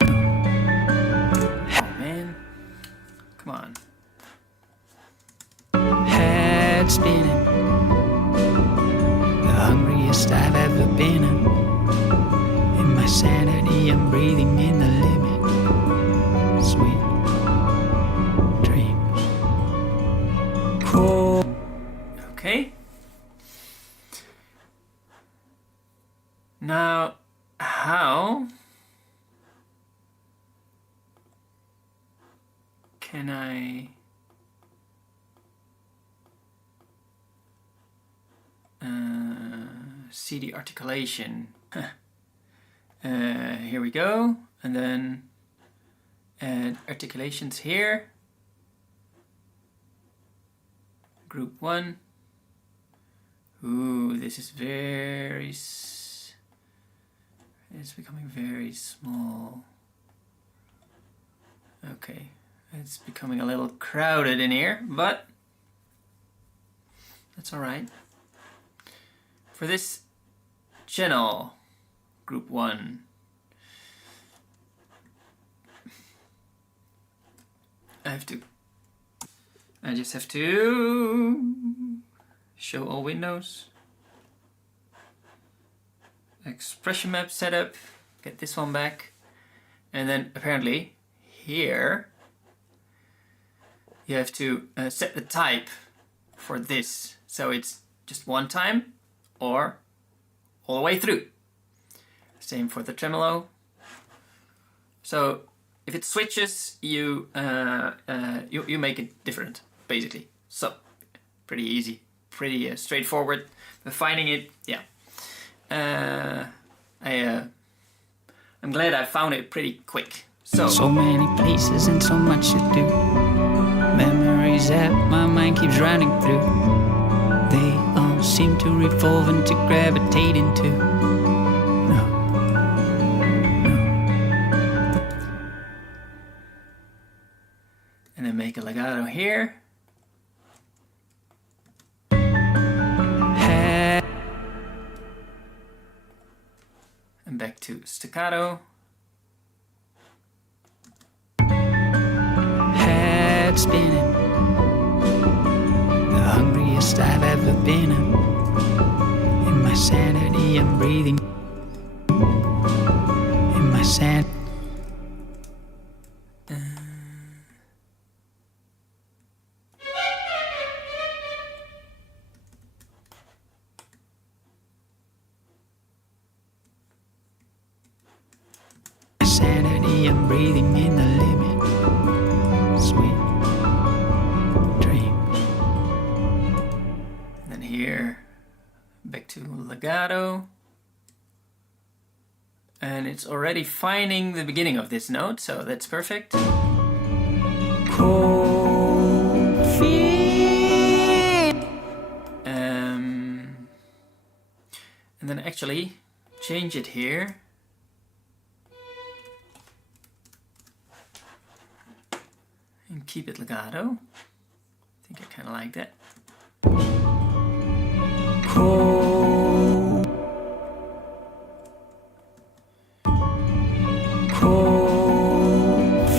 Oh man. Come on. Head spinning. The hungriest I've ever been. In my sanity, I'm breathing in the limit. Sweet dreams. Cool. Okay. Now, how can I see the articulation. Here we go, and then add articulations here. Group 1. Ooh, this is it's becoming very small. Okay, it's becoming a little crowded in here, but that's alright. For this channel, group 1, I just have to show all windows. Expression map setup, get this one back, and then apparently here you have to set the type for this, so it's just one time or all the way through. Same for the tremolo. So if it switches, you make it different, basically. So pretty easy, pretty straightforward. But finding it, yeah. I'm glad I found it pretty quick. So many places and so much to do. Memories that my mind keeps running through. They all seem to revolve and to gravitate into. No. And then make a legato here. And back to staccato. Head spinning, the hungriest I've ever been. In my sanity, I'm breathing. In my sanity. Sanity, I'm breathing in the limit. Sweet dreams. And then here, back to legato. And it's already finding the beginning of this note, so that's perfect. Cold feet. And then actually change it here. And keep it legato. I think I kind of like that. Cold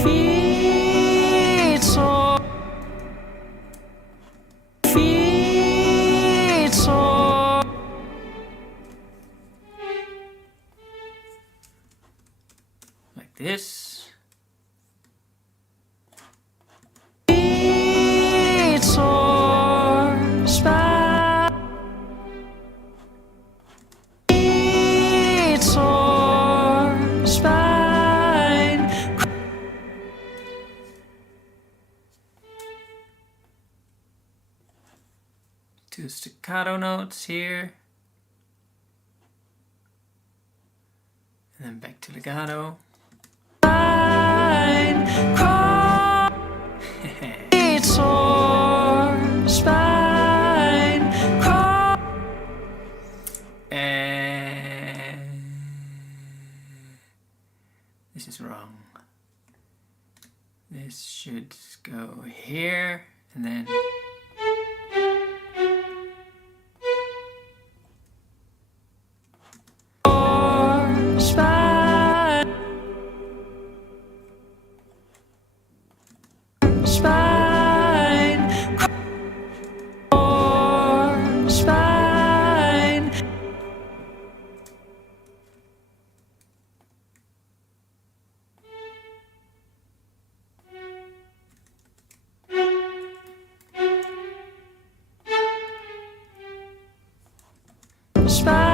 feet. So feet. So Like this. Two staccato notes here. And then back to legato. And this is wrong. This should go here and then spine.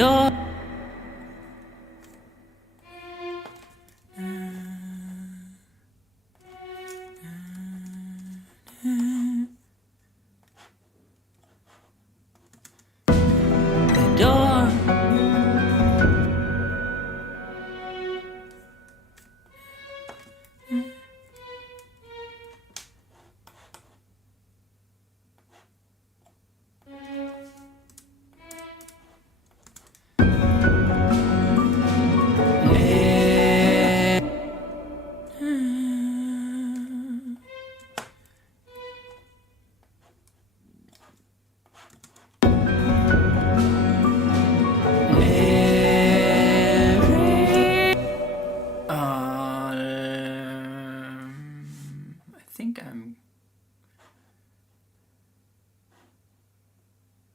door. The door. I think I'm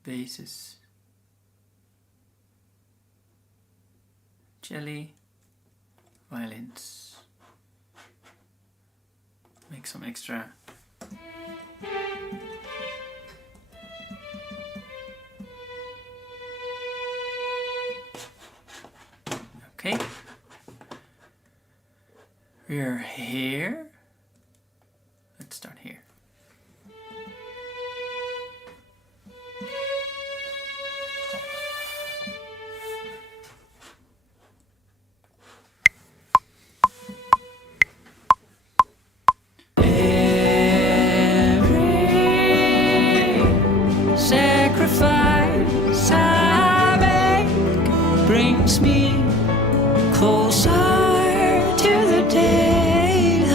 basses, jelly, violins. Make some extra. Okay. We're here. Let's start here. Sacrifice I make brings me closer to the daylight.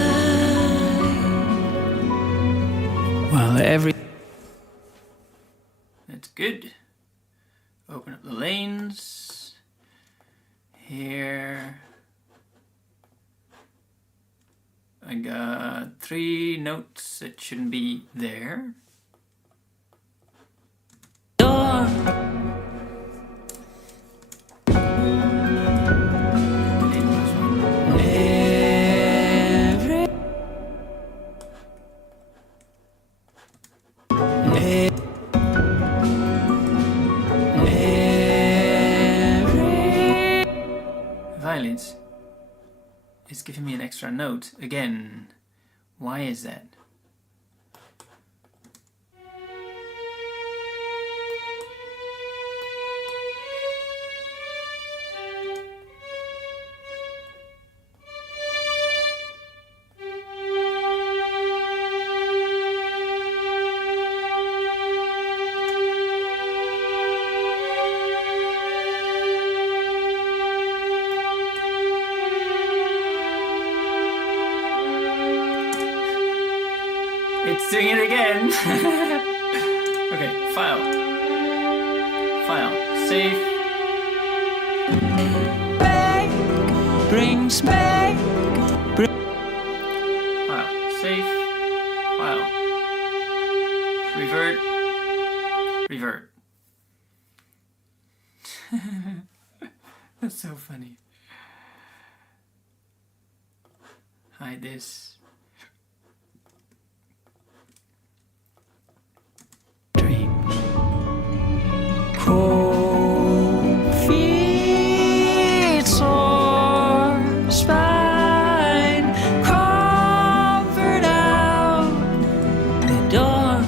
While That's good. Open up the lanes. Here I got 3 notes that shouldn't be there. door. Violins is giving me an extra note again. Why is that? It's doing it again. Okay, file. File. Save. Brings back. File. Save. File. Revert. Revert. That's so funny. Hide this. Cold feet, sore spine, comfort out the door.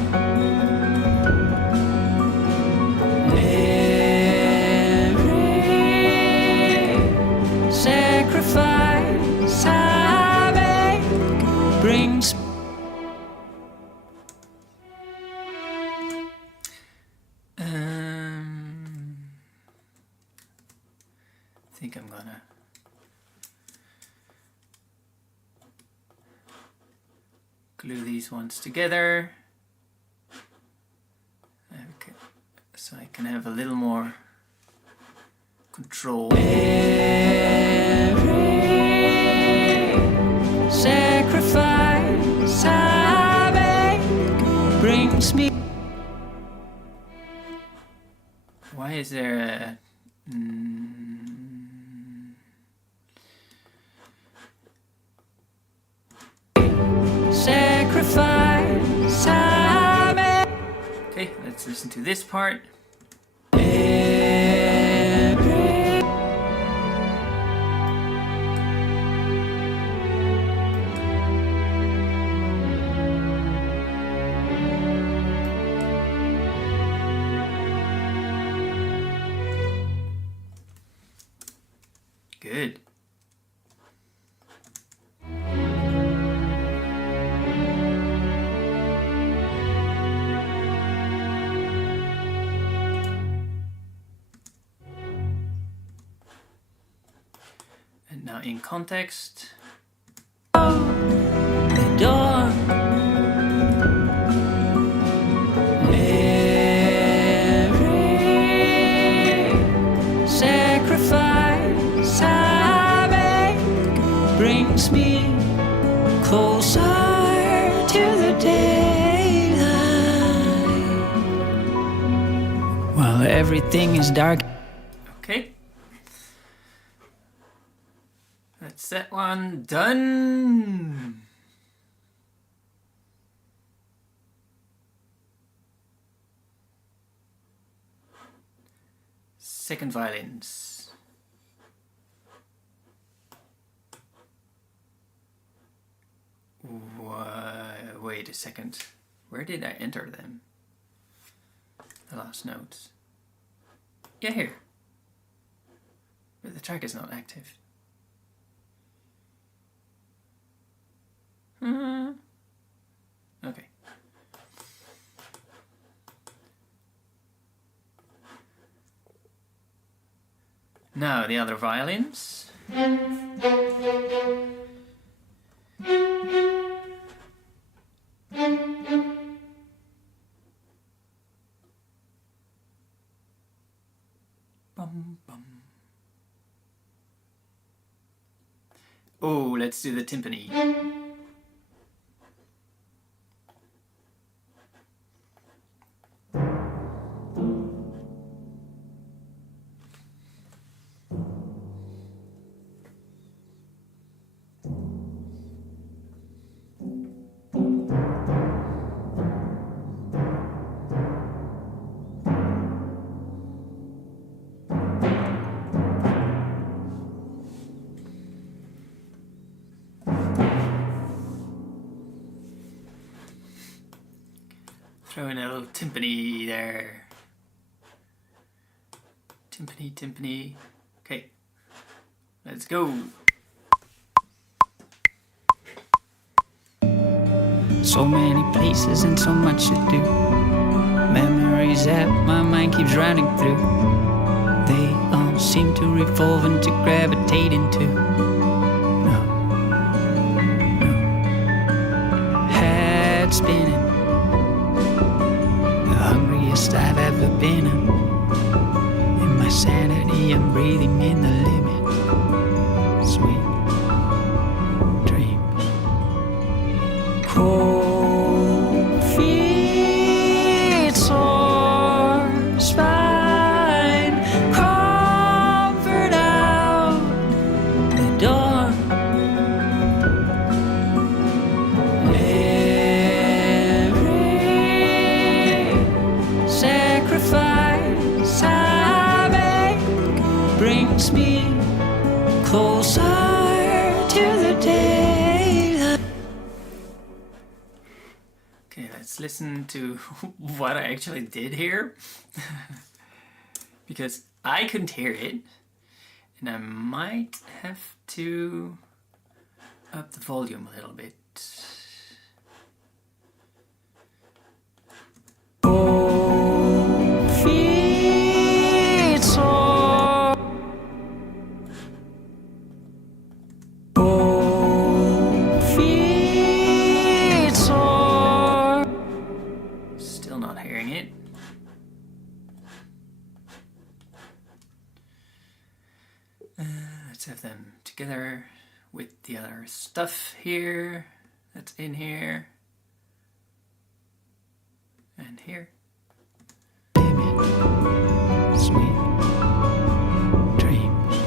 Every sacrifice I make brings. I think I'm gonna glue these ones together. Okay, so I can have a little more control. Every sacrifice I make brings me. Why is there a Sacrifice I make. Okay, let's listen to this part. Every Good. And now in context. The door. Every sacrifice I make brings me closer to the daylight. While everything is dark. Okay. That's that one done. Second violins. Wait a second. Where did I enter them? The last notes. Yeah, here. But the track is not active. Okay. Now the other violins. Bum, bum. Oh, let's do the timpani. Throw in a little timpani there. Timpani, timpani. Okay, let's go. So many places and so much to do. Memories that my mind keeps running through. They all seem to revolve and to gravitate into. No, no. Head spinning. The hungriest I've ever been. In my sanity, I'm breathing in the limit. Sweet dreams. Cold feet, sore spine, comfort out the door. Every sacrifice I make brings me closer to the daylight. Okay, let's listen to what I actually did here. Because I couldn't hear it. And I might have to up the volume a little bit. Cold feet, sore. Cold feet, sore. Still not hearing it. Let's have them together with the other stuff here. That's in here. And here. Sweet dreams.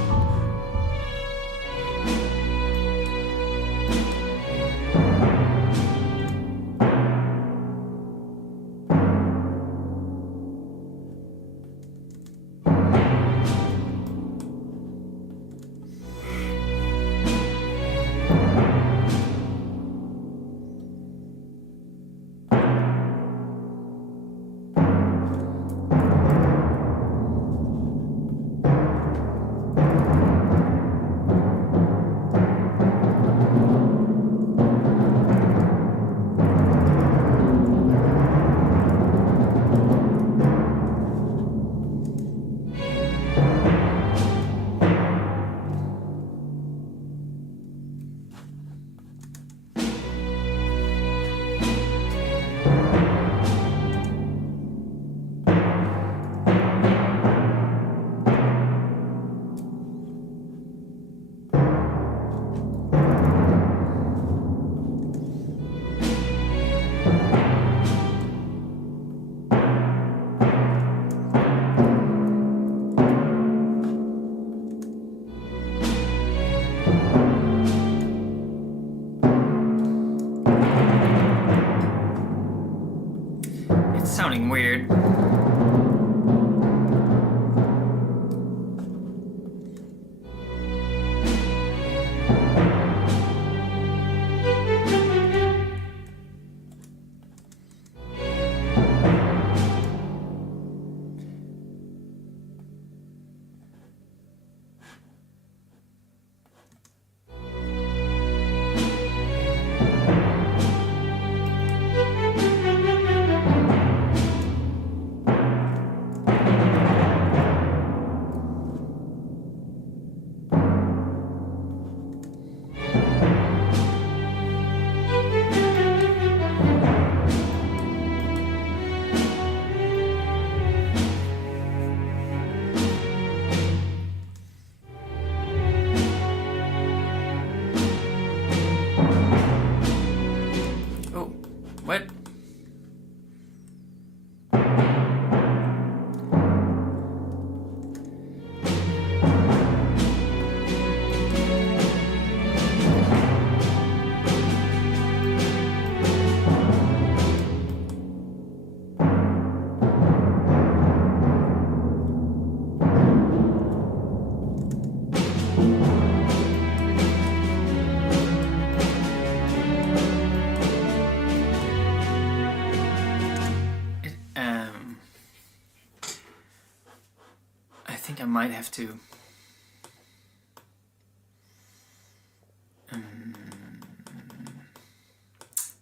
think I might have to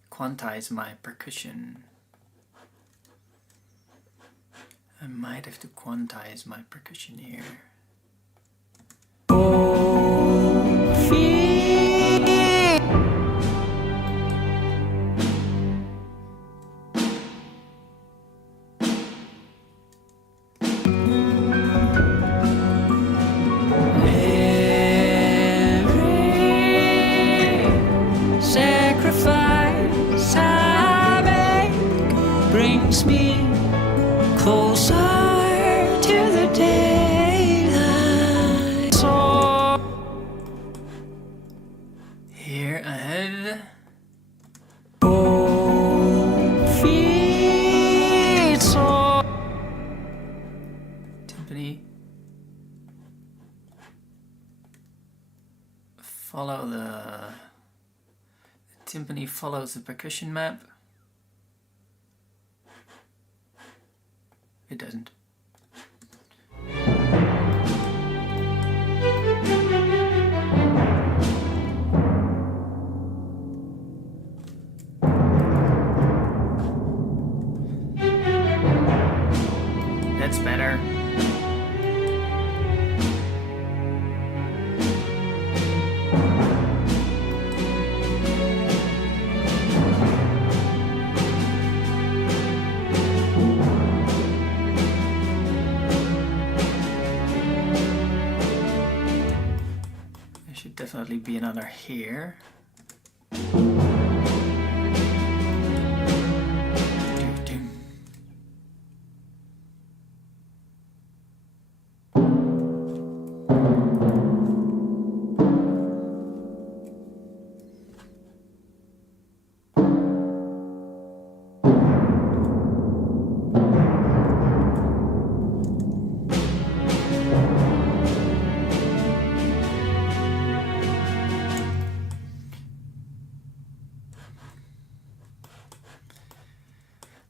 quantize my percussion. I might have to quantize my percussion here. Sacrifice I make brings me closer to the daylight. So Here I have feet so timpani. Follow the timpani follows the percussion map. It doesn't. That's better. There should definitely be another here.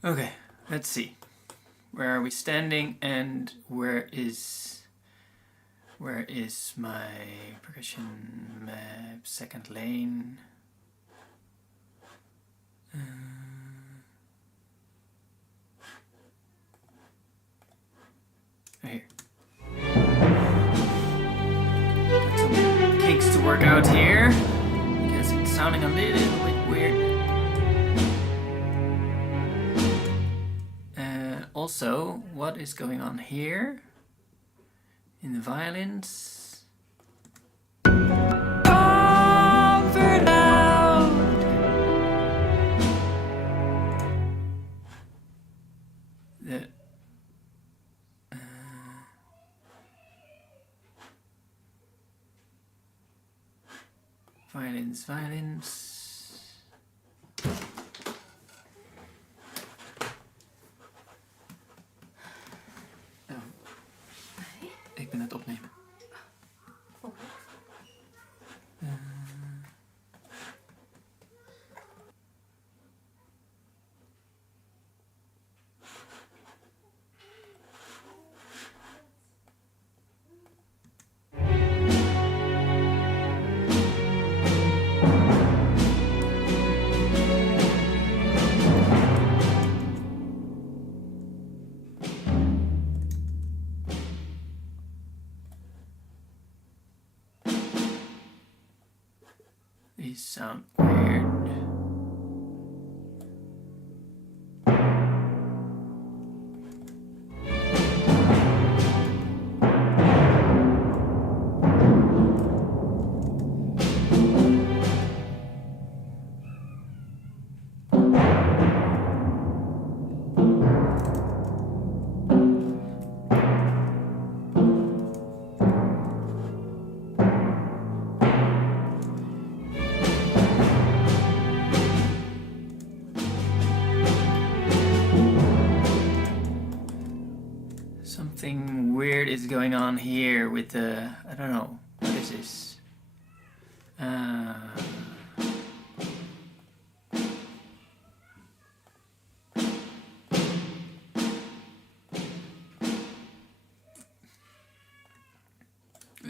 Okay, let's see. Where are we standing and where is my percussion map? Second lane. Right here. Got some kinks to work out here because it's sounding a little bit weird. Also, what is going on here in the violins? comfort out. The violins. Ik ben het opnemen. These sound weird. Something weird is going on here with the, I don't know, what is this?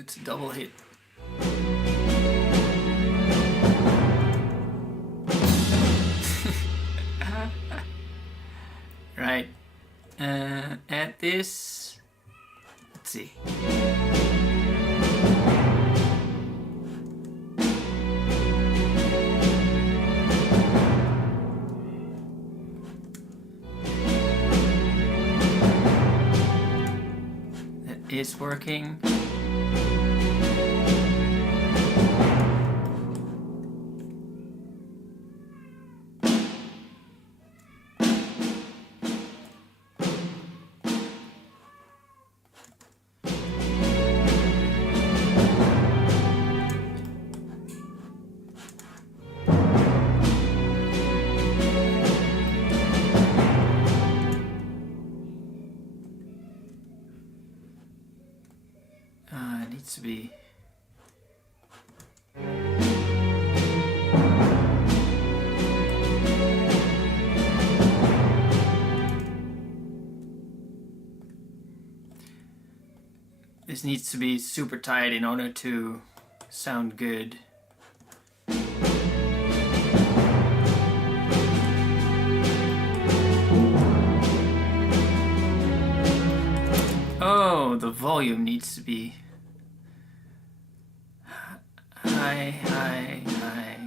it's a double hit. Right. Add this. Let's see. That is working. It needs to be. This needs to be super tight in order to sound good. Oh, the volume needs to be high, high, high,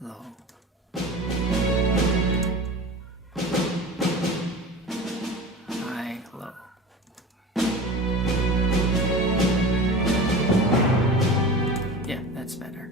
low. High, low. Yeah, that's better.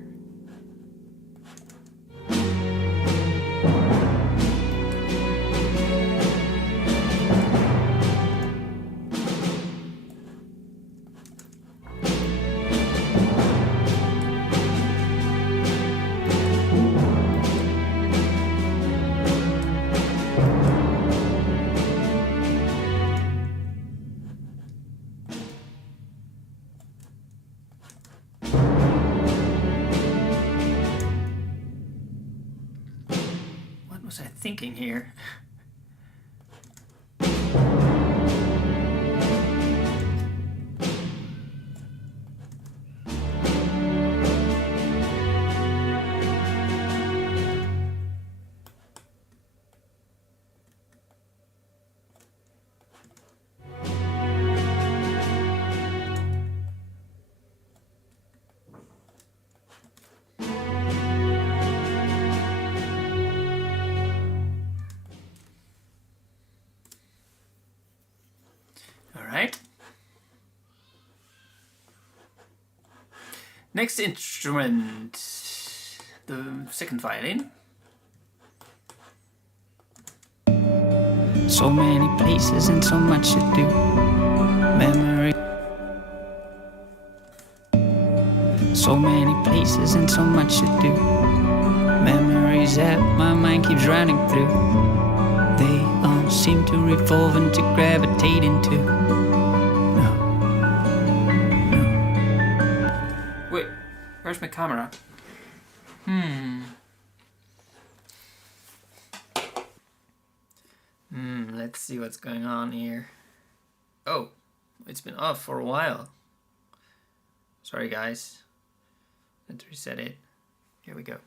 What was I thinking here? Alright. Next instrument, the second violin. So many places and so much to do. Memory. So many places and so much to do. Memories that my mind keeps running through. They all seem to revolve and to gravitate into. No. Wait, where's my camera? Let's see what's going on here. Oh, it's been off for a while. Sorry guys. Let's reset it. Here we go.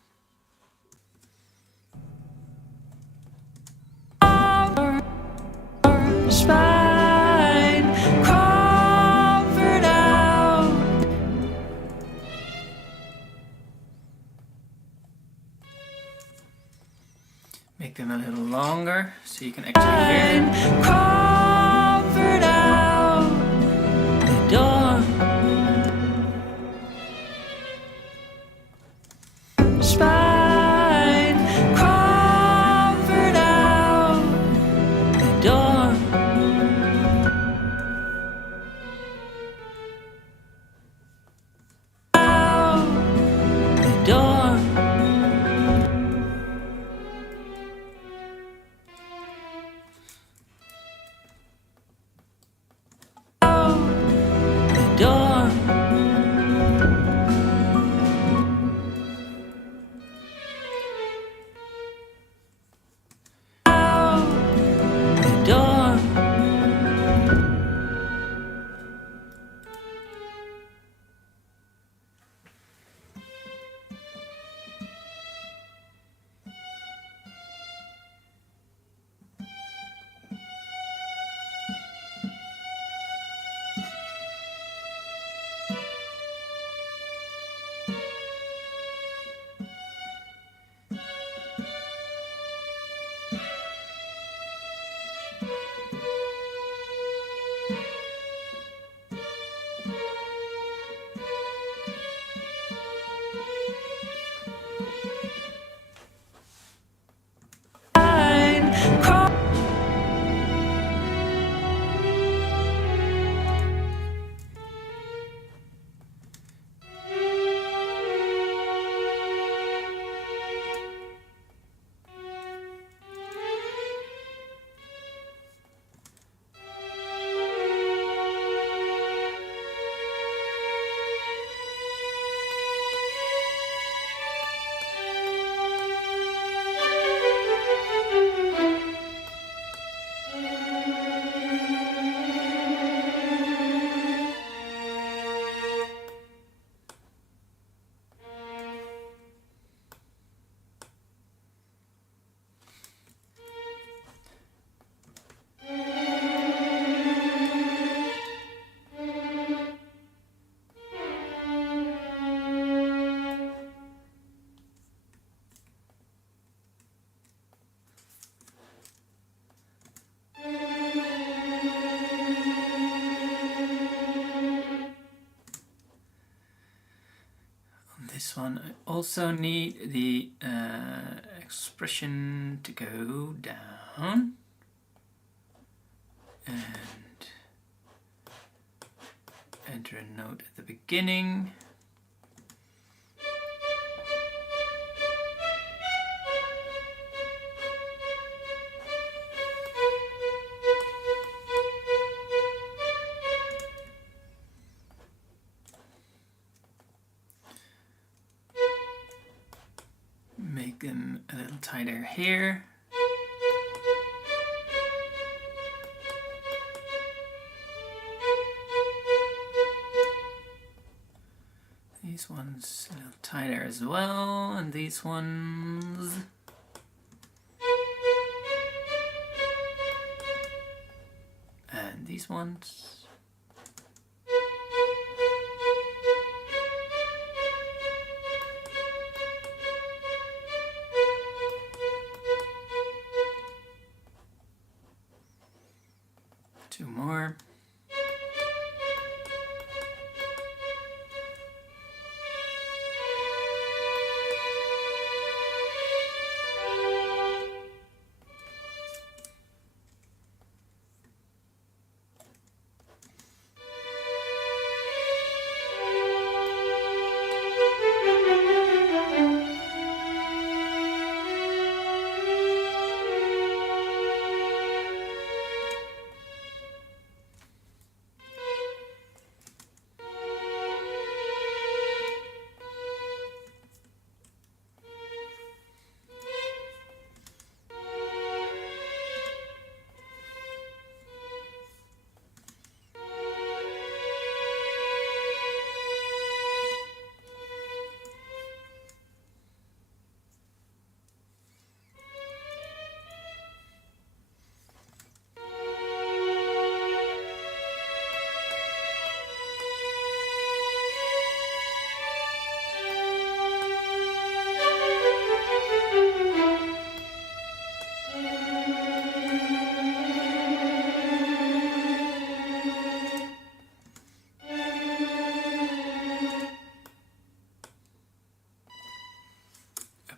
Spine, comfort out. Make them a little longer so you can actually hear it. Comfort out the door. Spine, comfort out the door. Out the door. this one I also need the expression to go down and enter a note at the beginning. Make them a little tighter here. These ones a little tighter as well, and these ones and these ones. Two more.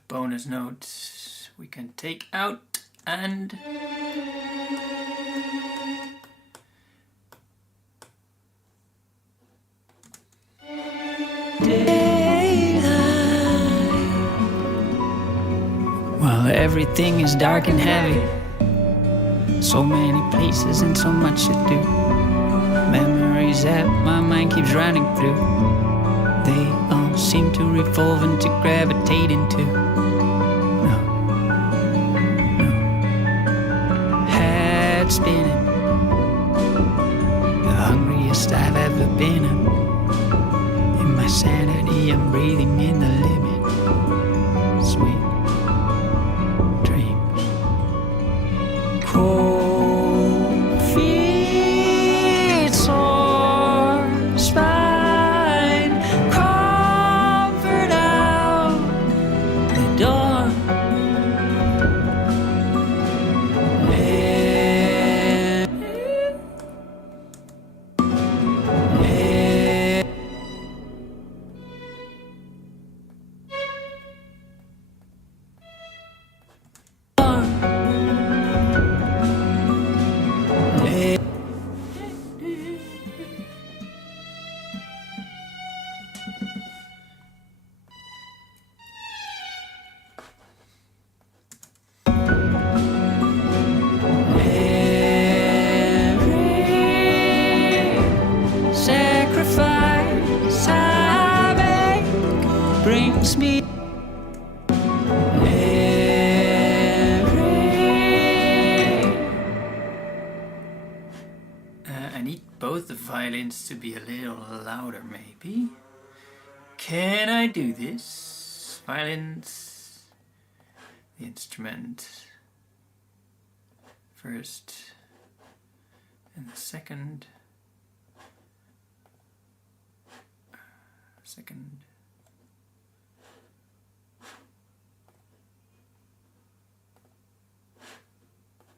Bonus note we can take out and Well, everything is dark and heavy. So many places and so much to do. Memories that my mind keeps running through. They all seem to revolve and to gravitate into. No, no. Head spinning. The hungriest I've ever been. In my sanity, I'm breathing in the limit. Sweet dreams. Cold feet, sore spine, comfort out the door. Sacrifice I make brings me I need both the violins to be a little louder maybe. Can I do this? Violins, the instrument first and the second.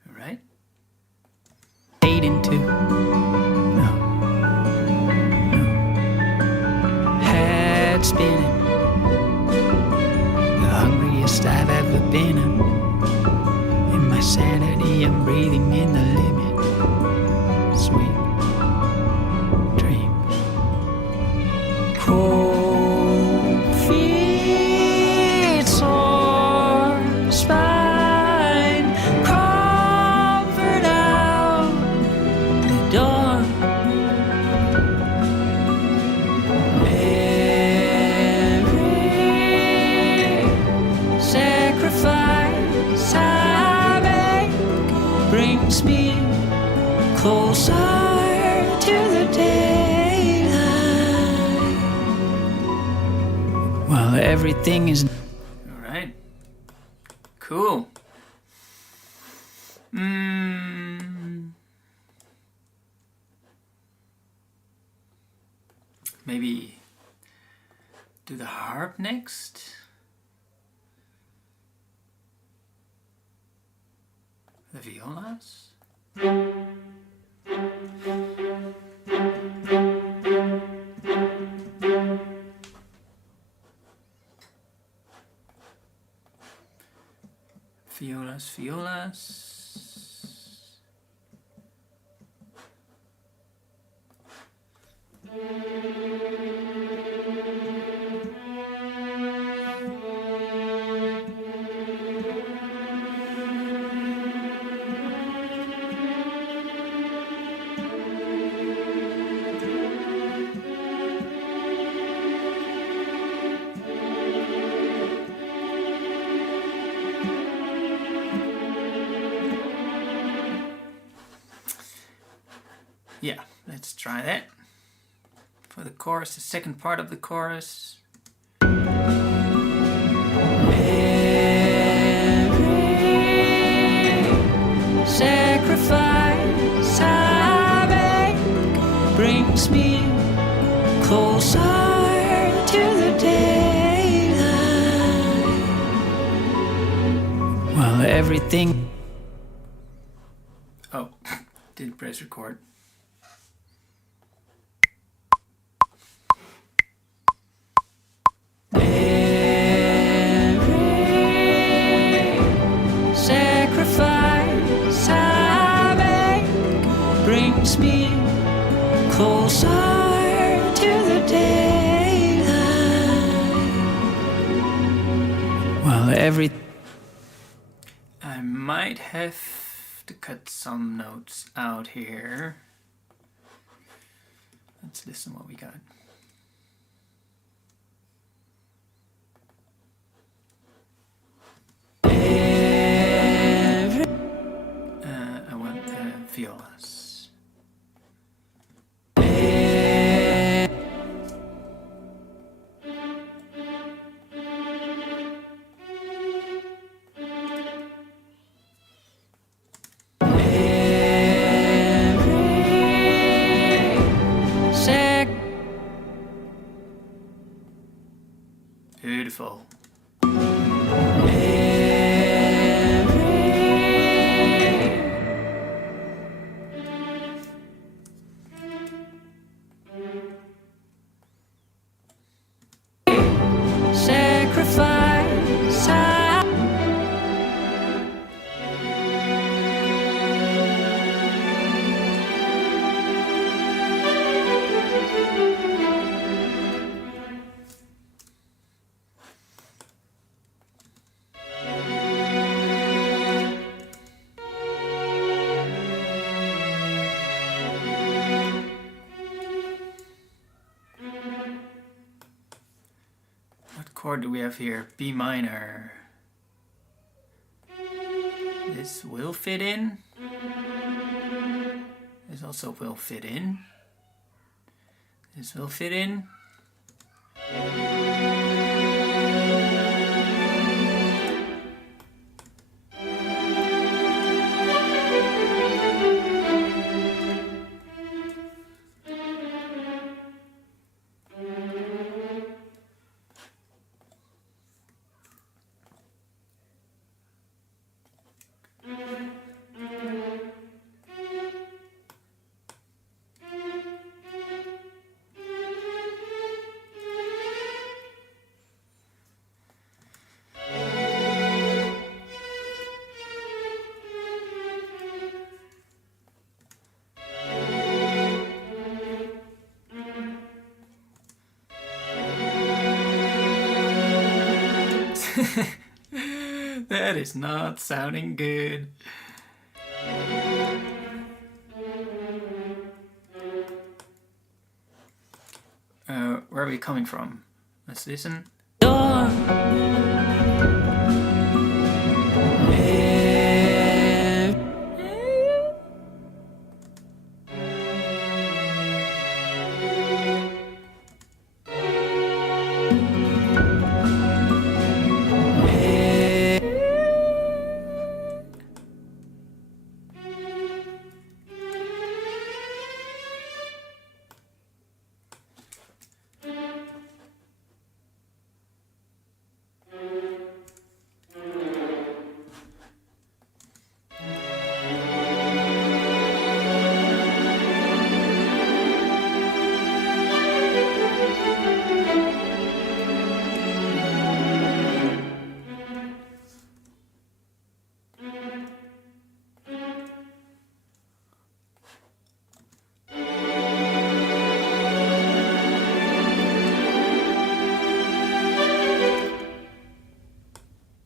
All right. fade into. No, no. Head spinning. best I've ever been in. In my sanity, I'm breathing in the limit. Sweet dream. Cold feet, sore spine, comfort out the door. Sacrifice I make brings me closer to the daylight. Well, everything is. All right. Cool. Maybe do the harp next. The violas. Violas. Yeah, let's try that. For the chorus, the second part of the chorus. Sacrifice I make brings me closer to the daylight. Well, everything. Oh, didn't press record. Sacrifice I make brings me closer to the daylight. Well, I might have to cut some notes out here. Let's listen what we got. I want the violas. Beautiful. sacrifice I What chord do we have here? B minor. This will fit in. This also will fit in. This will fit in. That is not sounding good. Where are we coming from? Let's listen. Door.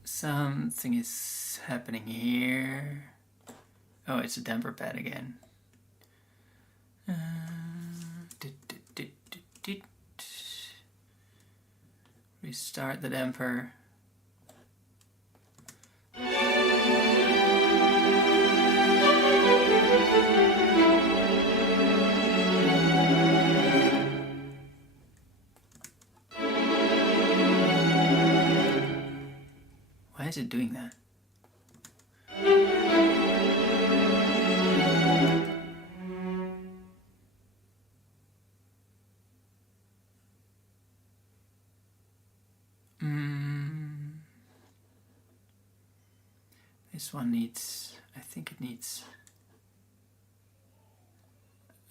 Something is happening here. Oh, it's a damper pad again. Restart the damper. Why is it doing that? This one needs, I think it needs,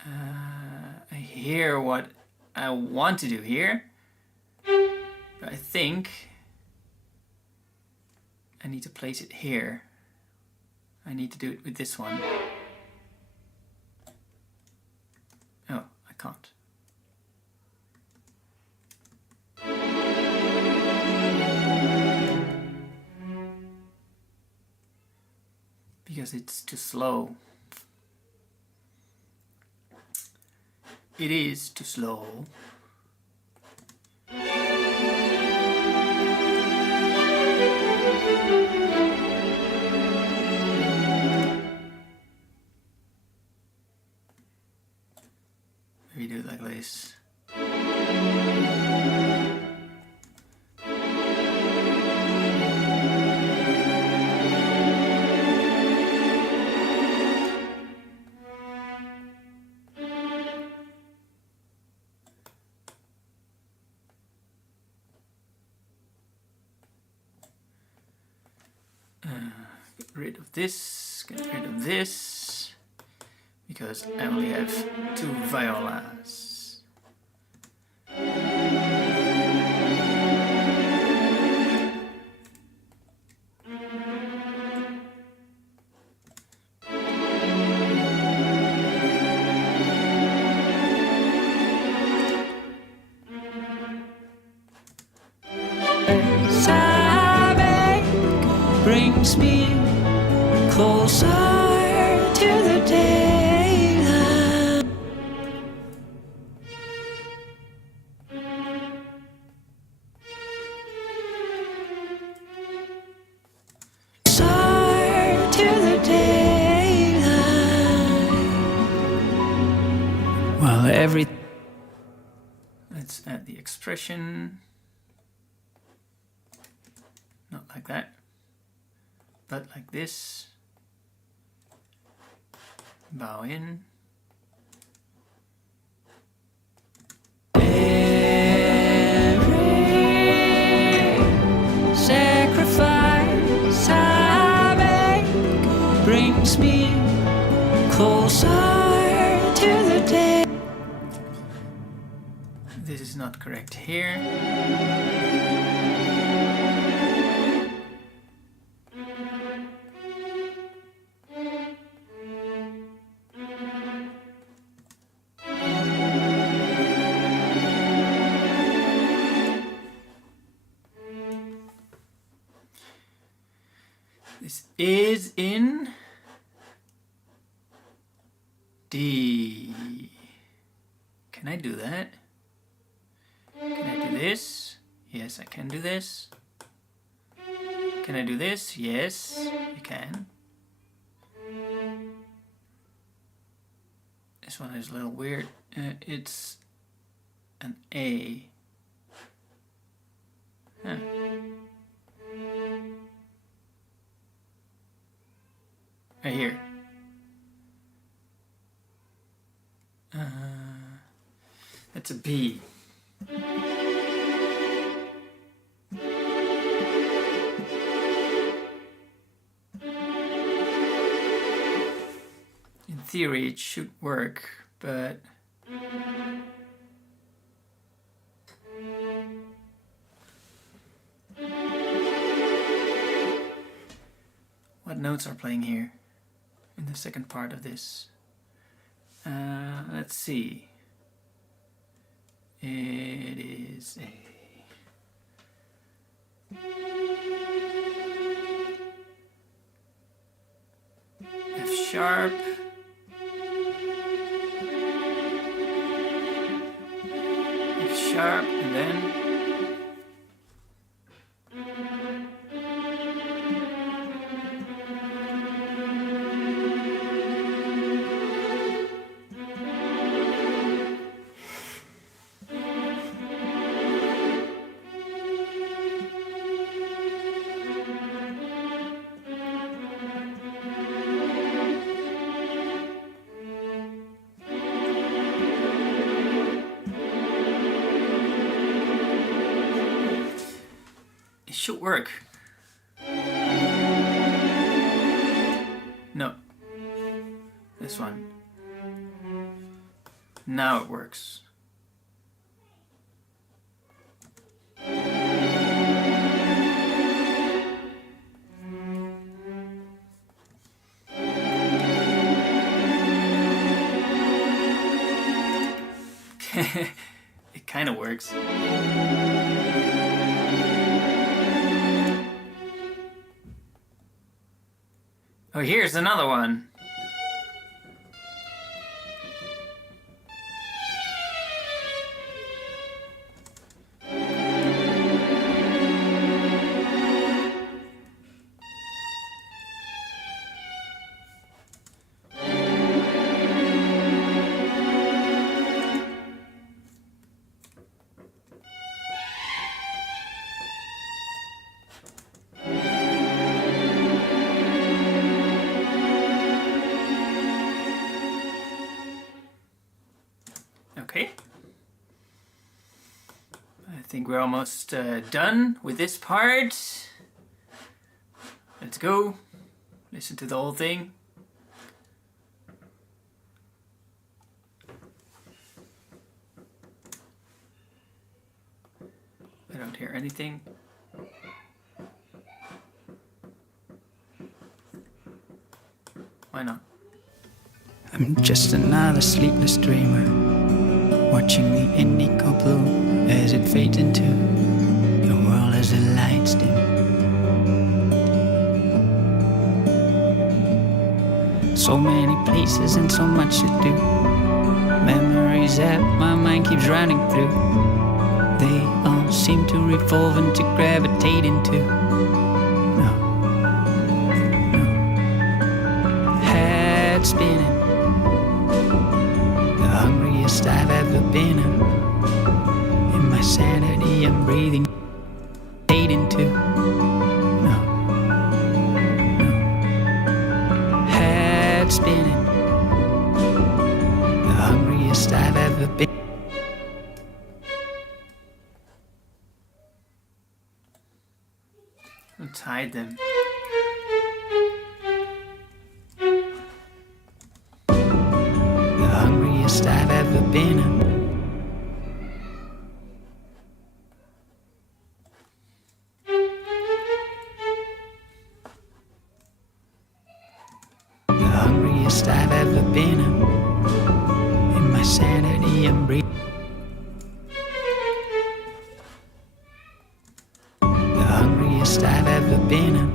I hear what I want to do here, but I think I need to place it here. I need to do it with this one. Oh, I can't. Because it's too slow. It is too slow. Maybe do it like this. Get rid of this, get rid of this, because I only have 2 violas. Brings me closer to the daylight. Closer to the daylight. Well, Let's add the expression. Not like that, but like this. Bow in. Every sacrifice I make brings me closer to the day. This is not correct here. is in D. Can I do that? Can I do this? Yes, I can do this. Can I do this? Yes, you can. This one is a little weird. It's an A. Huh. Right here. That's a B. In theory, it should work, but what notes are playing here in the second part of this? Let's see. It is a F sharp, F sharp, and then it should work. No. This one. Now it works. It kind of works. Oh, here's another one. Okay. I think we're almost done with this part. Let's go. Listen to the whole thing. I don't hear anything. Why not? I'm just another sleepless dreamer, watching the indigo blue as it fades into your world as the lights dim. So many places and so much to do, memories that my mind keeps running through. They all seem to revolve and to gravitate into. No, head spinning, the hungriest I've ever been in. In my sanity I'm breathing into. No, head spinning, the hungriest I've ever been. Let's hide them. The hungriest I've ever been in. The hungriest I've ever been in. In my sanity I'm breathing. The hungriest I've ever been in.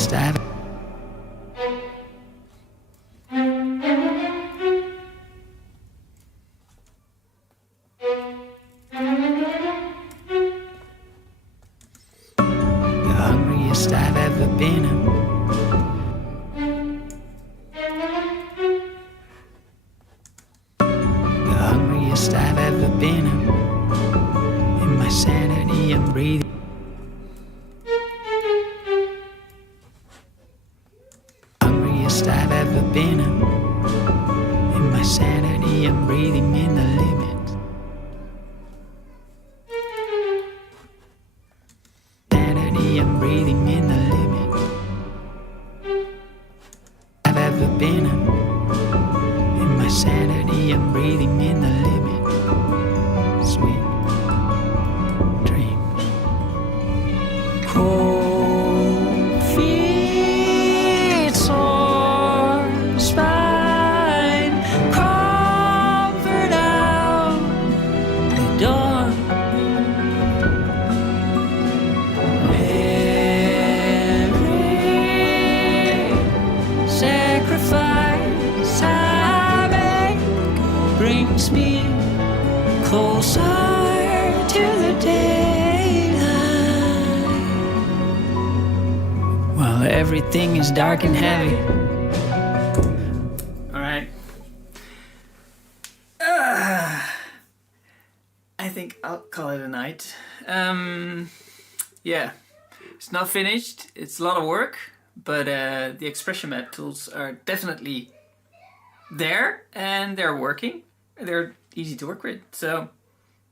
hungriest I've the hungriest I've ever been. The hungriest I've ever been. In my sanity I'm breathing. Hungriest I've ever been. In my sanity I'm breathing in the limits. Sanity I'm breathing in the limits. I've ever been. In my sanity I'm breathing in the limits. Sweet dreams. Cold feet, sore spine, comfort out the door. Every sacrifice I make brings me closer to the daylight. While everything is dark and heavy. All right. I think I'll call it a night. Yeah, it's not finished. It's a lot of work, but the expression map tools are definitely there and they're working. They're easy to work with, so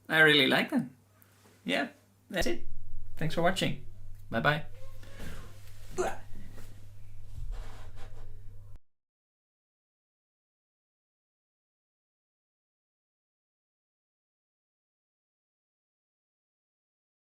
I really like them. Yeah, that's it. Thanks for watching. Bye bye.